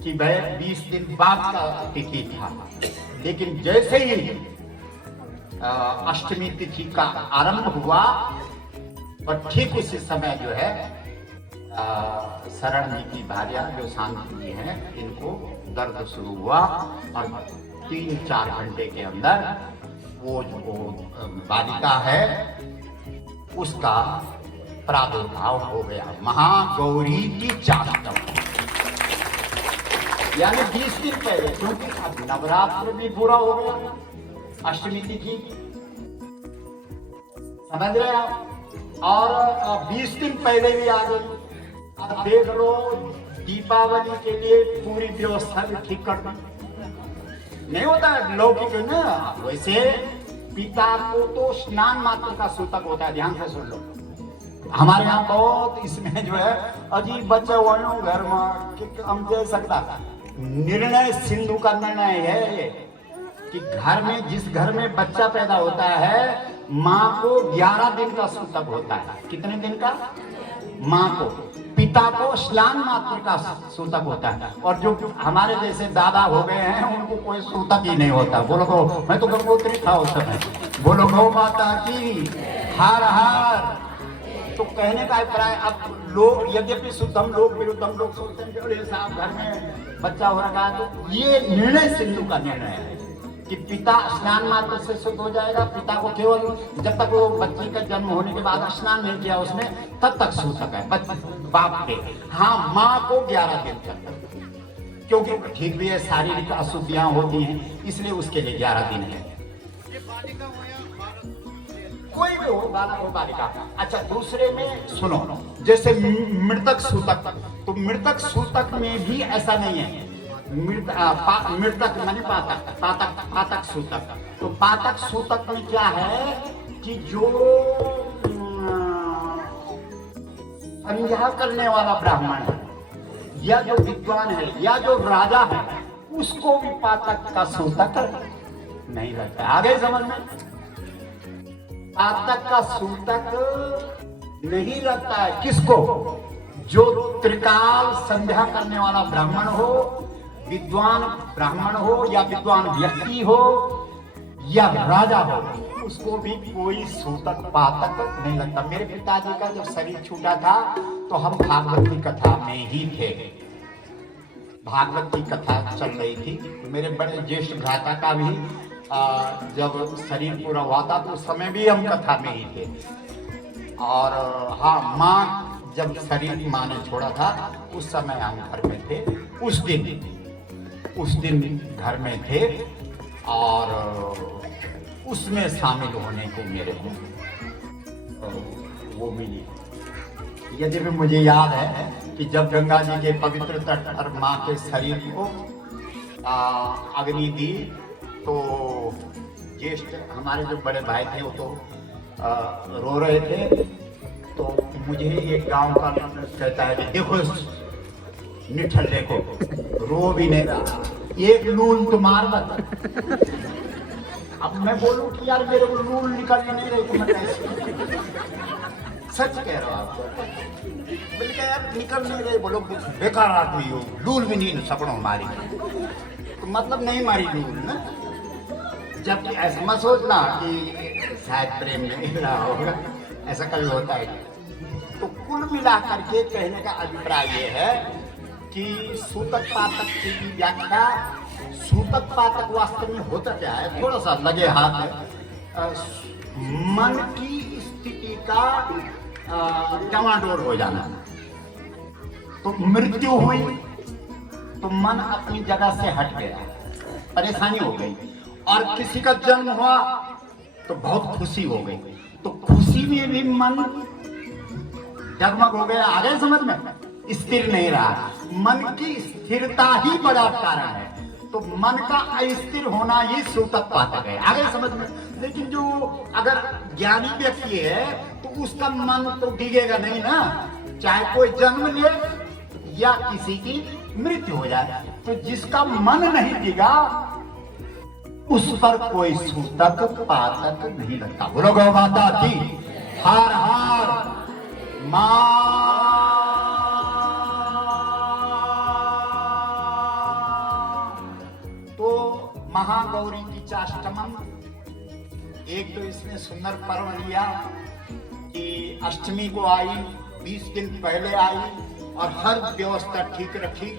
कि वह 20 दिन बाद का तिथि था, लेकिन जैसे ही अष्टमी तिथि का आरंभ हुआ और ठीक उसी समय जो है शरण जी की भार्या जो शांति जी हैं, इनको दर्द शुरू हुआ और 3-4 घंटे के अंदर वो जो बालिका है उसका प्रादुर्भाव हो गया, महागौरी की चाष्टम। यानी 20 दिन पहले, क्योंकि अब नवरात्र भी पूरा हो गया, अष्टमी तिथि समझ रहे आप, और 20 दिन पहले भी आ गई। अब देख लो दीपावली के लिए पूरी व्यवस्था भी ठीक कर दी, नहीं होता है लौकिक ना। वैसे पिता को तो स्नान मात्र का सूतक होता है, ध्यान से सुन लो। हमारे यहाँ बहुत इसमें जो है अजीब बच्चे वालों घर में हम दे सकता निर्णय सिंधु का निर्णय है ये कि घर में, जिस घर में बच्चा पैदा होता है, माँ को 11 दिन का सूतक होता है। कितने दिन का? माँ को। पिता को स्नान मात्र का सूतक होता है, और जो हमारे जैसे दादा हो गए हैं उनको कोई सूतक ही नहीं होता। बोलो गो, मैं तो गंगोत्री था उस समय। बोलो गौ माता की हार हार। तो कहने का अभिप्राय, अब लोग यद्यपि शुद्धम लोग विरुद्धम लोग सोचते हैं कि साहब घर में बच्चा हो रहा है, तो ये निर्णय सिंधु का निर्णय है कि पिता स्नान मात्र से शुद्ध हो जाएगा। पिता को केवल जब तक वो बच्चे का जन्म होने के बाद स्नान नहीं किया उसने, तब तक सूतक है बाप के। हाँ, माँ को 11 दिन तक, क्योंकि ठीक भी है, शारीरिक अशुद्धियां होती हैं, इसलिए उसके लिए 11 दिन है। कोई भी हो, बालक हो बालिका। अच्छा, दूसरे में सुनो, जैसे मृतक सूतक, तो मृतक सूतक में भी ऐसा नहीं है। मृतक माने पातक सूतक। तो पातक सूतक में क्या है कि जो संध्या करने वाला ब्राह्मण है या जो विद्वान है या जो राजा है, उसको भी पातक का सूतक नहीं लगता। आगे समझ में? पातक का सूतक नहीं लगता है किसको? जो त्रिकाल संध्या करने वाला ब्राह्मण हो, विद्वान ब्राह्मण हो या विद्वान व्यक्ति हो या राजा हो, उसको भी कोई सूतक पातक नहीं लगता। मेरे पिताजी का जब शरीर छूटा था तो हम भागवत की कथा में ही थे। भागवत की कथा चल रही थी। मेरे बड़े ज्येष्ठ भ्राता का भी जब शरीर पूरा हुआ था तो उस समय भी हम कथा में ही थे। और हाँ, माँ जब शरीर माँ ने छोड़ा था उस समय हम घर में थे। उस दिन घर में थे और उसमें शामिल होने को मेरे को वो मिली। यद्यपि मुझे याद है कि जब गंगा जी के पवित्र तट पर माँ के शरीर को अग्नि दी तो ज्येष्ठ हमारे जो बड़े भाई थे वो तो रो रहे थे। तो मुझे एक गांव का कहता है कि देखो निठल्ले को, रो भी नहीं रहा, एक लूल तो मार मत। अब मैं बोलूं कि यार मेरे को लूल निकल नहीं रही, तो मैं कैसे? सच कह रहा हूं आपको। बोले यार निकल नहीं रही। बोलो बेकार आदमी हो, लूल भी नहीं सपनों मारी, तो मतलब नहीं मारी लूल ना। जबकि ऐसा मत सोचना कि शायद प्रेम नहीं रहा होगा, ऐसा कभी होता है। तो कुल मिलाकर के कहने का अभिप्राय ये है कि सूतक पातक की व्याख्या, सूतक पातक वास्तव में होता क्या है, थोड़ा सा लगे हाथ है, मन की स्थिति का डमाडोल हो जाना। तो मृत्यु हुई तो मन अपनी जगह से हट गया, परेशानी हो गई। और किसी का जन्म हुआ तो बहुत खुशी हो गई, तो खुशी में भी मन जगमग हो गया। आगे समझ में? स्थिर नहीं रहा। मन की स्थिरता ही बड़ा कारण है। तो मन का अस्थिर होना ही सूतक पातक है, आगे समझ में। लेकिन जो अगर ज्ञानी व्यक्ति है तो उसका मन तो डिगेगा नहीं ना, चाहे कोई जन्म ले या किसी की मृत्यु हो जाए। तो जिसका मन नहीं डिगा उस पर कोई सूतक पातक नहीं लगता। बोलो गौ माता की हार हार मां। तो महागौरी की चाष्टमम, एक तो इसने सुंदर पर्व लिया कि अष्टमी को आई, 20 दिन पहले आई और हर व्यवस्था ठीक रखी,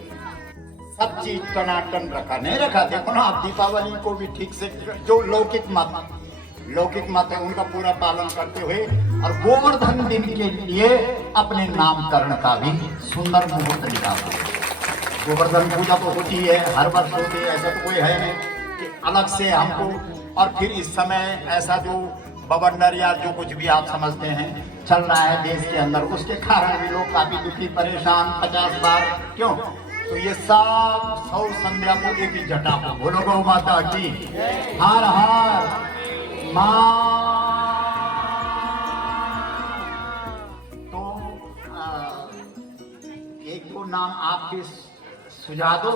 सब चीज टनाटन रखा, नहीं रखा। देखो ना आप दीपावली को भी ठीक से, जो लौकिक मत है उनका पूरा पालन करते हुए, और गोवर्धन दिन के लिए अपने नामकरण का भी सुंदर मुहूर्त निकाला। गोवर्धन पूजा तो होती है, हर वर्ष होती है, ऐसा तो कोई है नहीं कि अलग से हमको। और फिर इस समय ऐसा जो बवंडर या जो कुछ भी आप समझते हैं चल रहा है देश के अंदर, उसके कारण भी लोग काफी दुखी परेशान 50 बार क्यों। तो ये सब 100 संध्या को एक ही जटा को। बोलो गौ माता की हार हार मां। तो एक तो नाम आपके सुझा दो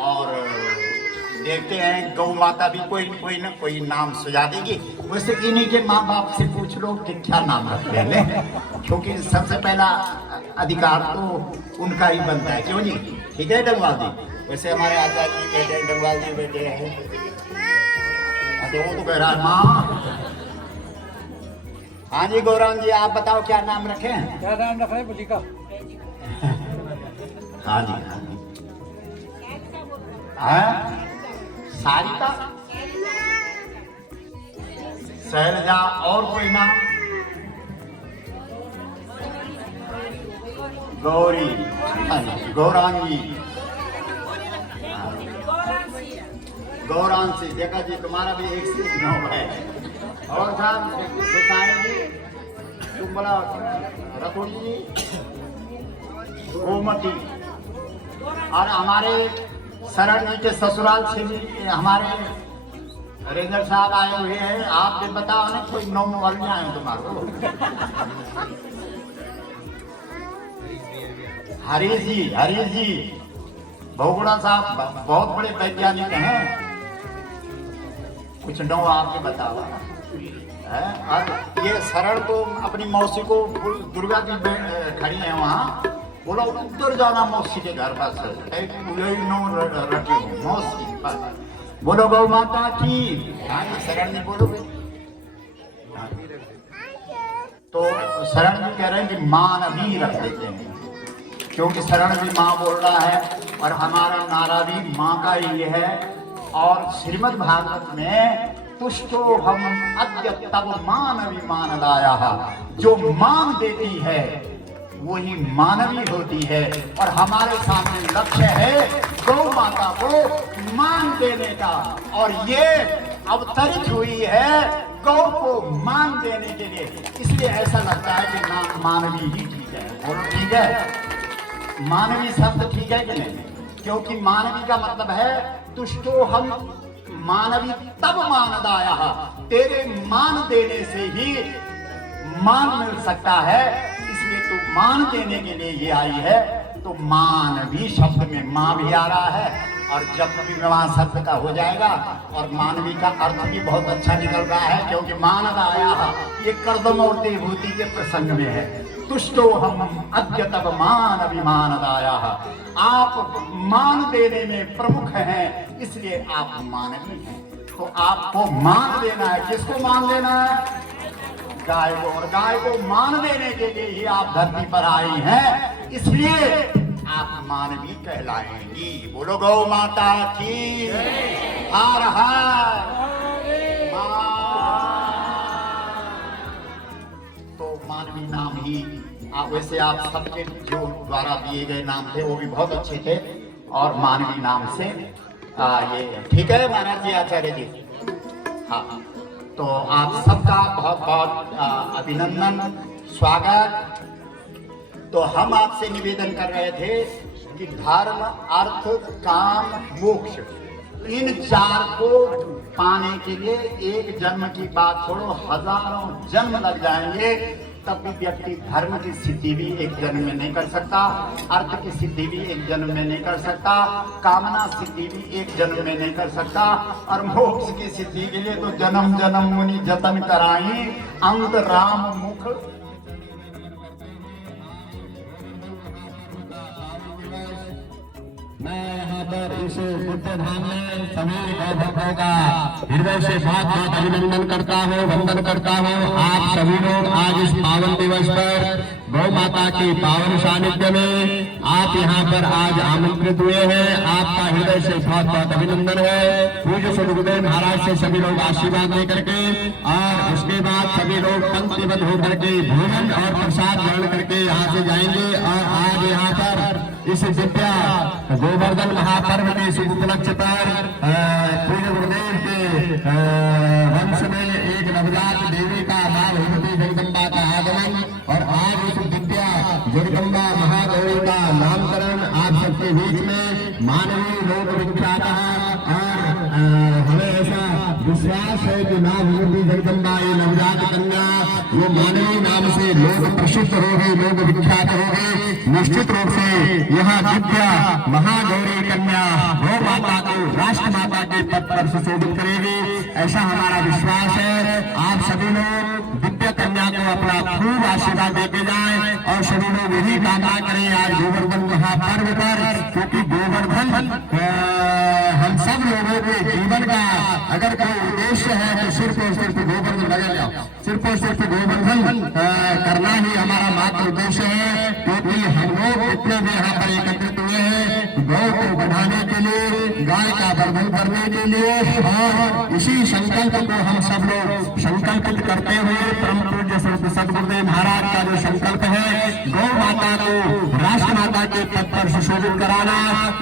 और देखते हैं गौ माता भी कोई ना कोई नाम सुझा देगी। वैसे इन्हीं के माँ बाप से पूछ लो कि क्या नाम रखते हैं, क्योंकि सबसे पहला अधिकार तो उनका ही बनता है, क्यों जी। ठीक है डंगवाल जी, वैसे हमारे आचार्य जी बेटे हैं, डंगवाल जी बेटे हैं, वो तो कह रहा है माँ। हाँ जी गौरांग जी, आप बताओ क्या नाम रखे हैं? क्या नाम रखा है बुली का? हाँ जी हाँ जी, हाँ सारिका, शैलजा, और कोई नाम? गौरी, गौरांगी, गौरांशी। देखा जी तुम्हारा भी एक से नाम है। और साहब गोसाई जी, तुम बोला रतोड़ी जी, गोमती, और हमारे शरण जी के ससुराल से भी हमारे रेंजर साहब आए हुए हैं। आप भी बताओ ना कोई नौ वाली आए तुम्हारे। हरीश जी भोगड़ा साहब बहुत बड़े वैज्ञानिक हैं, कुछ नौ आपके बताओ। ये शरण तो अपनी मौसी को, दुर्गा की खड़ी है वहाँ, बोलो उधर जाना मौसी के घर पास रखी हूँ मौसी। बोलो गौ माता की। शरण जी बोलोगे तो शरण जी कह रहे हैं कि मानवी रख देते हैं, क्योंकि शरण भी माँ बोल रहा है और हमारा नारा भी माँ का ही है। और श्रीमद् भागवत में तुष्टो हम अद्य तब मानवी मानदाया, जो मान देती है वही मानवी होती है। और हमारे सामने लक्ष्य है गौ माता को मान देने का, और ये अवतरित हुई है गौ को मान देने के लिए। इसलिए ऐसा लगता है कि नाम मानवी ही ठीक है। बोलो ठीक है, मानवी शब्द ठीक है कि नहीं? क्योंकि मानवी का मतलब है तुष्टो हम मानवी तब मानदाया, तेरे मान देने से ही मान मिल सकता है, इसलिए तो मान देने के लिए ये आई है। तो मानवी शब्द में माँ भी आ रहा है, और जब भी विवाह शब्द का हो जाएगा, और मानवी का अर्थ भी बहुत अच्छा निकल रहा है, क्योंकि मानदाया ये कर्दम और देवभूति के प्रसंग में है। तुष्टो हम अद्य तब मानवी मानदाया, आप मान देने में प्रमुख हैं, इसलिए आप मानवी हैं। तो आपको मान देना है, किसको मान देना है? गाय को। और गाय को मान देने के लिए ही आप धरती पर आई हैं, इसलिए आप मानवी कहलाएंगी। बोलो गौ माता की हर हर। तो मानवी नाम ही वैसे आप सबके जो द्वारा दिए गए नाम थे वो भी बहुत अच्छे थे, और मानवी नाम से ये ठीक है महाराज जी, आचार्य जी। हाँ, तो आप सबका बहुत बहुत अभिनंदन, स्वागत। तो हम आपसे निवेदन कर रहे थे कि धर्म, अर्थ, काम, मोक्ष इन 4 को पाने के लिए एक जन्म की बात छोड़ो, हजारों जन्म लग जाएंगे, तब भी व्यक्ति धर्म की सिद्धि भी एक जन्म में नहीं कर सकता, अर्थ की सिद्धि भी एक जन्म में नहीं कर सकता, कामना सिद्धि भी एक जन्म में नहीं कर सकता, और मोक्ष की सिद्धि के लिए तो जन्म जन्म मुनि जतन कराई, अंत राम मुख। मैं यहाँ पर इस बुद्ध धाम में सभी भक्तों का हृदय से बहुत बहुत अभिनंदन करता हूँ, वंदन करता हूँ। आप सभी लोग आज इस पावन दिवस पर गौ माता के पावन सानिध्य में आप यहाँ पर आज आमंत्रित हुए हैं, आपका हृदय से बहुत बहुत अभिनंदन है। पूज्य श्री गुरुदेव महाराज से सभी लोग आशीर्वाद लेकर के और उसके बाद सभी लोग पंक्तिबद्ध होकर के भोजन और प्रसाद ग्रहण करके यहाँ से जाएंगे। और आज यहाँ पर इस दिव्या गोवर्धन महापर्व के शुभ उपलक्ष्य पर पूज्य गुरुदेव के वंश में एक नवजात देवी का मां भगवती जगदम्बा का आगमन और आज इस दिव्या जगदम्बा महागौरी का नामकरण आप सबके बीच में मानवीय लोक विख्यात है। और हमें ऐसा विश्वास है कि मां भगवती जगदम्बा ये नवजात कन्या वो मानवीय नाम से लोक प्रसिद्ध होगी, लोक विख्यात होगी। निश्चित रूप से यह दिव्या महागौरी कन्या गौ माता को राष्ट्र माता के पद पर सुशोभित करेगी, ऐसा हमारा विश्वास है। आप सभी लोग दिव्या कन्या को अपना खूब आशीर्वाद देते जाएं और सभी लोग यही कामना करें आज गोवर्धन महापर्व पर, क्योंकि गोवर्धन हम सब लोगों के जीवन का अगर कोई उद्देश्य है तो सिर्फ और सिर्फ गोवर्धन लगा जाओ, सिर्फ और सिर्फ गोवर्धन करना ही हमारा मात्र उद्देश्य है। क्योंकि हम लोग इतने भी यहाँ पर एकत्रित हुए हैं गौ को बढ़ाने के लिए, गाय का वर्धन करने के लिए, और इसी संकल्प को हम सब लोग संकल्पित करते हुए परम पूज्य सदगुरुदेव महाराज का जो संकल्प है गौ माता को राष्ट्र माता के पद पर सुशोभित कराना,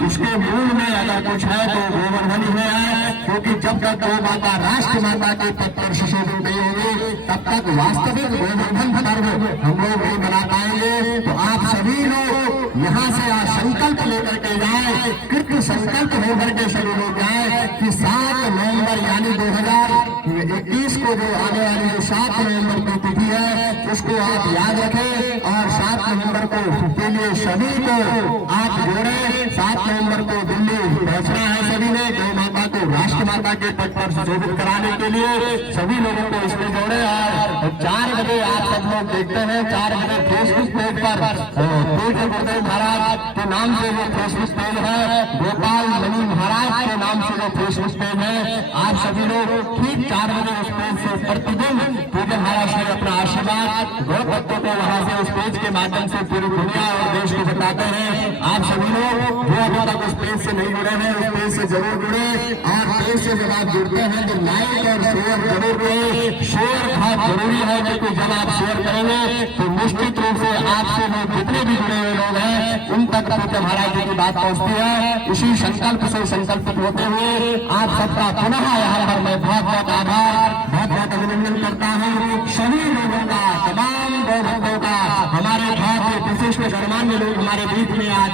उसके मूल में अगर कुछ है तो गोवर्धन ही है। क्योंकि जब तक गौ माता राष्ट्र माता के पद पर सुशोभित नहीं होगी तब तक वास्तविक गोवर्धन पर्व हम लोग नहीं बना पाएंगे। तो आप सभी लोग यहाँ से आज संकल्प लेकर के जाए, कृत संकल्प होकर के सभी लोग जाए कि 7 नवंबर यानी 2021 को जो आने वाली जो 7 नवंबर की तिथि है उसको आप याद रखें और 7 नवंबर को के लिए सभी को आप जोड़े। 7 नवंबर को दिल्ली पहुंचना है सभी ने गौ माता को राष्ट्र माता के पद पर सुशोभित कराने के लिए सभी लोगों को इसमें जोड़े। और 4 बजे आप सब लोग देखते हैं 4 बजे फेसबुक पेज पर पूज्य गुरुदेव महाराज के नाम से जो फेसबुक पेज है, गोपाल मणि महाराज के नाम से जो फेसबुक पेज है, आप सभी लोग ठीक 4 बजे उस पेज से प्रतिदिन पूज्य महाराज से अपना आशीर्वाद गौ भक्तों को वहां से उस पेज के माध्यम से पूरी दुनिया और देश को बताते हैं। आप सभी लोग जो अभी तक उस पेज से नहीं जुड़े हैं उस पेज से जरूर जुड़े, और पेज से जब आप जुड़ते हैं तो लाइक और शेयर जरूर करें। शेयर बहुत जरूरी है क्योंकि जब आप शेयर करेंगे तो निश्चित रूप से आपसे लोग जितने भी जुड़े हुए लोग हैं उन तक पूज्य महाराज जी की बात पहुंचती है। इसी संकल्प से संकल्पित होते हुए आप सबका पुनः यहाँ पर मैं बहुत बहुत आभार, बहुत बहुत अभिनंदन करता हूँ सभी लोगों का, तमाम गौ भक्तों का। हमारे बहुत विशिष्ट गणमान्य लोग हमारे बीच में आज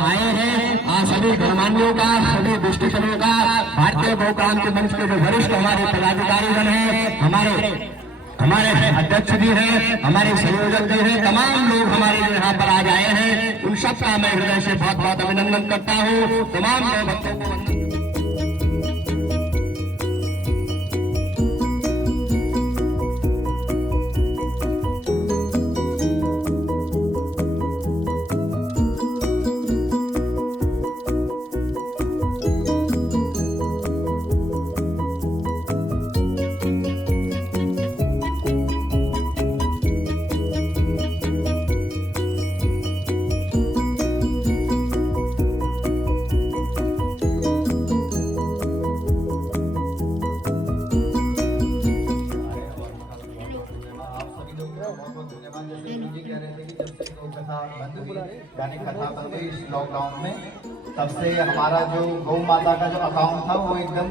आए हैं, आज सभी गणमान्यों का, सभी दृष्टिजनों का, भारतीय गौ क्रांति मंच के जो वरिष्ठ हमारे पदाधिकारीगण हैं, हमारे अध्यक्ष जी हैं, हमारे संयोजक जी हैं, तमाम लोग हमारे जो यहाँ पर आज आए हैं उन सबका मैं हृदय से बहुत बहुत अभिनंदन करता हूँ। तमाम गौ भक्तों को यानी कथा बन गई इस लॉकडाउन में, तब से हमारा जो गौ माता का जो अकाउंट था वो एकदम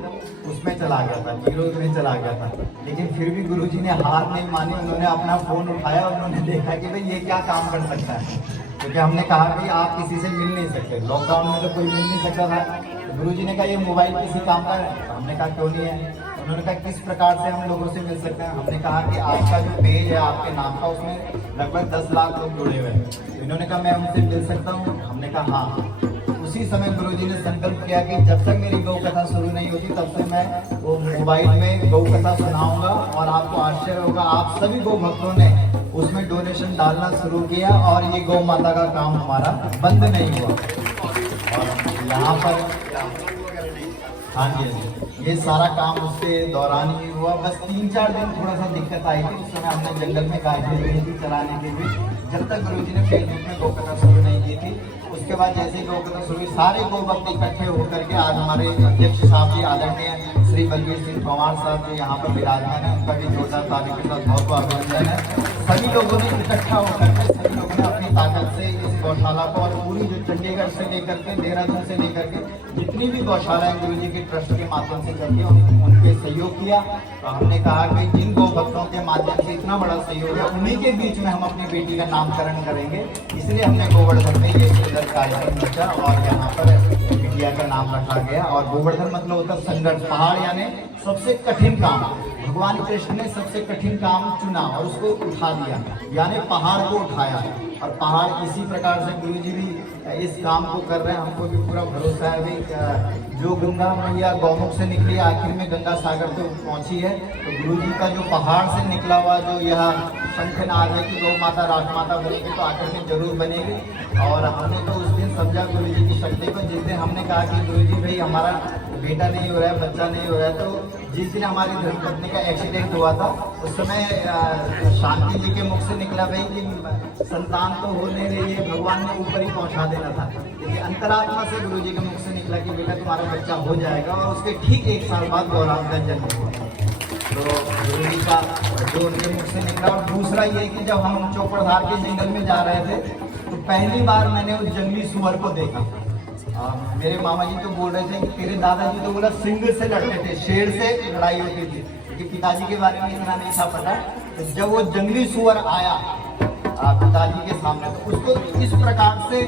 उसमें चला गया था, जीरो में चला गया था। लेकिन फिर भी गुरुजी ने हार नहीं मानी, उन्होंने अपना फोन उठाया, उन्होंने देखा कि भाई ये क्या काम कर सकता है। क्योंकि हमने कहा कि आप किसी से मिल नहीं सकते, लॉकडाउन में तो कोई मिल नहीं सकता था, गुरुजी ने कहा ये मोबाइल किसी काम का है? हमने कहा क्यों नहीं है। उन्होंने कहा किस प्रकार से हम लोगों से मिल सकते हैं? हमने कहा कि आपका जो पेज है आपके नाम का, उसमें लगभग 10 लाख लोग जुड़े हुए हैं। तो इन्होंने कहा मैं उनसे मिल सकता हूँ? हमने कहा हाँ। उसी समय गुरुजी ने संकल्प किया कि जब तक मेरी गौ कथा शुरू नहीं होती तब तक मैं वो मोबाइल में गौ कथा सुनाऊंगा। और आपको आश्चर्य होगा, आप सभी गौ भक्तों ने उसमें डोनेशन डालना शुरू किया और ये गौ माता का काम हमारा बंद नहीं हुआ। और यहाँ पर हाँ जी, ये सारा काम उसके दौरान ही हुआ। बस 3-4 दिन थोड़ा सा दिक्कत आई थी। उस समय हमने जंगल में गाय भेजी थी चराने के लिए, जब तक गुरुजी ने फेसबुक में गौ कथा शुरू नहीं की थी। उसके बाद जैसे ही गौ कथा शुरू हुई, सारे गौ भक्त इकट्ठे होकर के आज हमारे अध्यक्ष साहब जी आदरणीय श्री बलबीर सिंह पंवार साहब जो यहाँ पर विराजमान है, उनका भी जोरदार ताली के साथ बहुत बहुत अभिनंदन है। सभी लोगों ने इकट्ठा होकर के सभी लोगों ने अपनी ताकत से इस गौशाला को, और पूरी जो चंडीगढ़ से लेकर के देहरादून से लेकर के जितनी भी गौशालाएं गुरुजी के ट्रस्ट के माध्यम से चलती है उनके सहयोग किया। तो हमने कहा कि जिन गौ भक्तों के माध्यम से इतना बड़ा सहयोग है, उन्हीं के बीच में हम अपनी बेटी का नामकरण करेंगे। इसलिए हमने गोवर्धन में ये सुंदर कार्यक्रम रचा और यहाँ पर बिटिया का नाम रखा गया। और गोवर्धन मतलब होता है संघर्ष, पहाड़ यानी सबसे कठिन काम। भगवान कृष्ण ने सबसे कठिन काम चुना और उसको उठा दिया, यानी पहाड़ को उठाया। और पहाड़ इसी प्रकार से गुरुजी भी इस काम को कर रहे हैं। हमको भी पूरा भरोसा है भी जो गंगा मैया गौमुख से निकली आखिर में गंगा सागर तक पहुंची है। तो गुरुजी का जो पहाड़ से निकला हुआ जो यह शंखनाद है कि गौ माता राजमाता बनेगी, तो आखिर में जरूर बनेगी। और हमने तो उस दिन समझा गुरुजी की शक्ति को, जिस दिन हमने कहा कि गुरुजी भाई हमारा बेटा नहीं हो रहा है, बच्चा नहीं हो रहा है। तो जिस दिन हमारी धर्मपत्नी का एक्सीडेंट हुआ था, उस समय शांति जी के मुख से निकला भाई कि संतान तो हो नहीं रही है, भगवान ने ऊपर ही पहुंचा देना था। लेकिन अंतरात्मा से गुरुजी के मुख से निकला कि बेटा तुम्हारा बच्चा हो जाएगा। और उसके ठीक 1 साल बाद गौराम का जन्म हुआ। तो गुरुजी का जो उनके मुख से निकला। और दूसरा ये कि जब हम चौपड़धार के जंगल में जा रहे थे तो पहली बार मैंने उस जंगली सुअर को देखा। मेरे मामा जी तो बोल रहे थे कि तेरे दादाजी तो बोला सिंह से लड़ते थे, शेर से लड़ाई होती थी, क्योंकि पिताजी के बारे में इतना नहीं था पता। तो जब वो जंगली सुअर आया पिताजी के सामने, तो उसको इस प्रकार से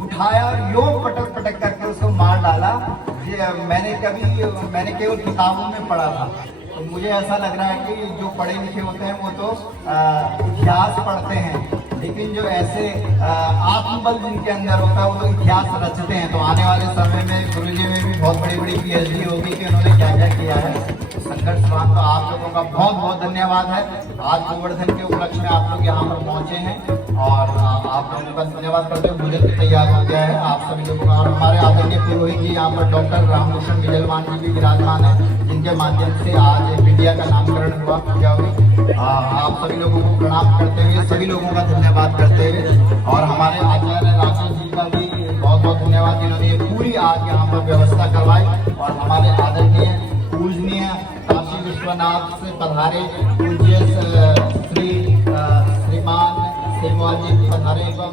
उठाया और यो पटक पटक करके उसको मार डाला। मैंने केवल किताबों में पढ़ा था। तो मुझे ऐसा लग रहा है कि जो पढ़े लिखे होते हैं वो तो इतिहास पढ़ते हैं, लेकिन जो ऐसे आत्मबल जिनके अंदर होता है वो तो इतिहास रचते हैं। तो आने वाले समय में गुरुजी में भी बहुत बड़ी बड़ी PhD होगी कि उन्होंने क्या क्या किया है। संघर्षवान तो आप लोगों का बहुत बहुत धन्यवाद है। आज गोवर्धन के उपलक्ष्य में आप लोग यहाँ पर पहुँचे हैं और आप लोगों का धन्यवाद करते हुए भोजन भी तैयार हो गया है आप सभी लोगों का। और हमारे आदरणीय पुरोहित जी यहाँ पर डॉक्टर रामभूषण बिजलवान जी भी विराजमान है, जिनके माध्यम से आज बिटिया का नामकरण हुआ, पूजा हुई। आप सभी लोगों को प्रणाम करते हुए, सभी लोगों का धन्यवाद करते हुए, और हमारे आचार्य राकेश जी का भी बहुत बहुत धन्यवाद, जिन्होंने ये पूरी आज यहाँ पर व्यवस्था करवाई। और हमारे आदरणीय पूजनीय काशी विश्वनाथ से पधारे पूज्य श्रीमान सेवाल जी पधारे एवं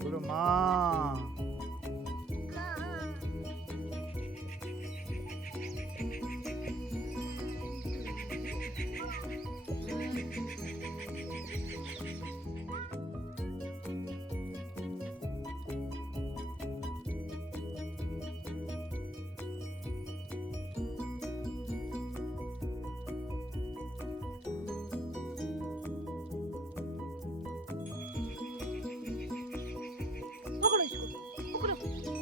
गुरु माँ पकड़ो इसको, पकड़ो।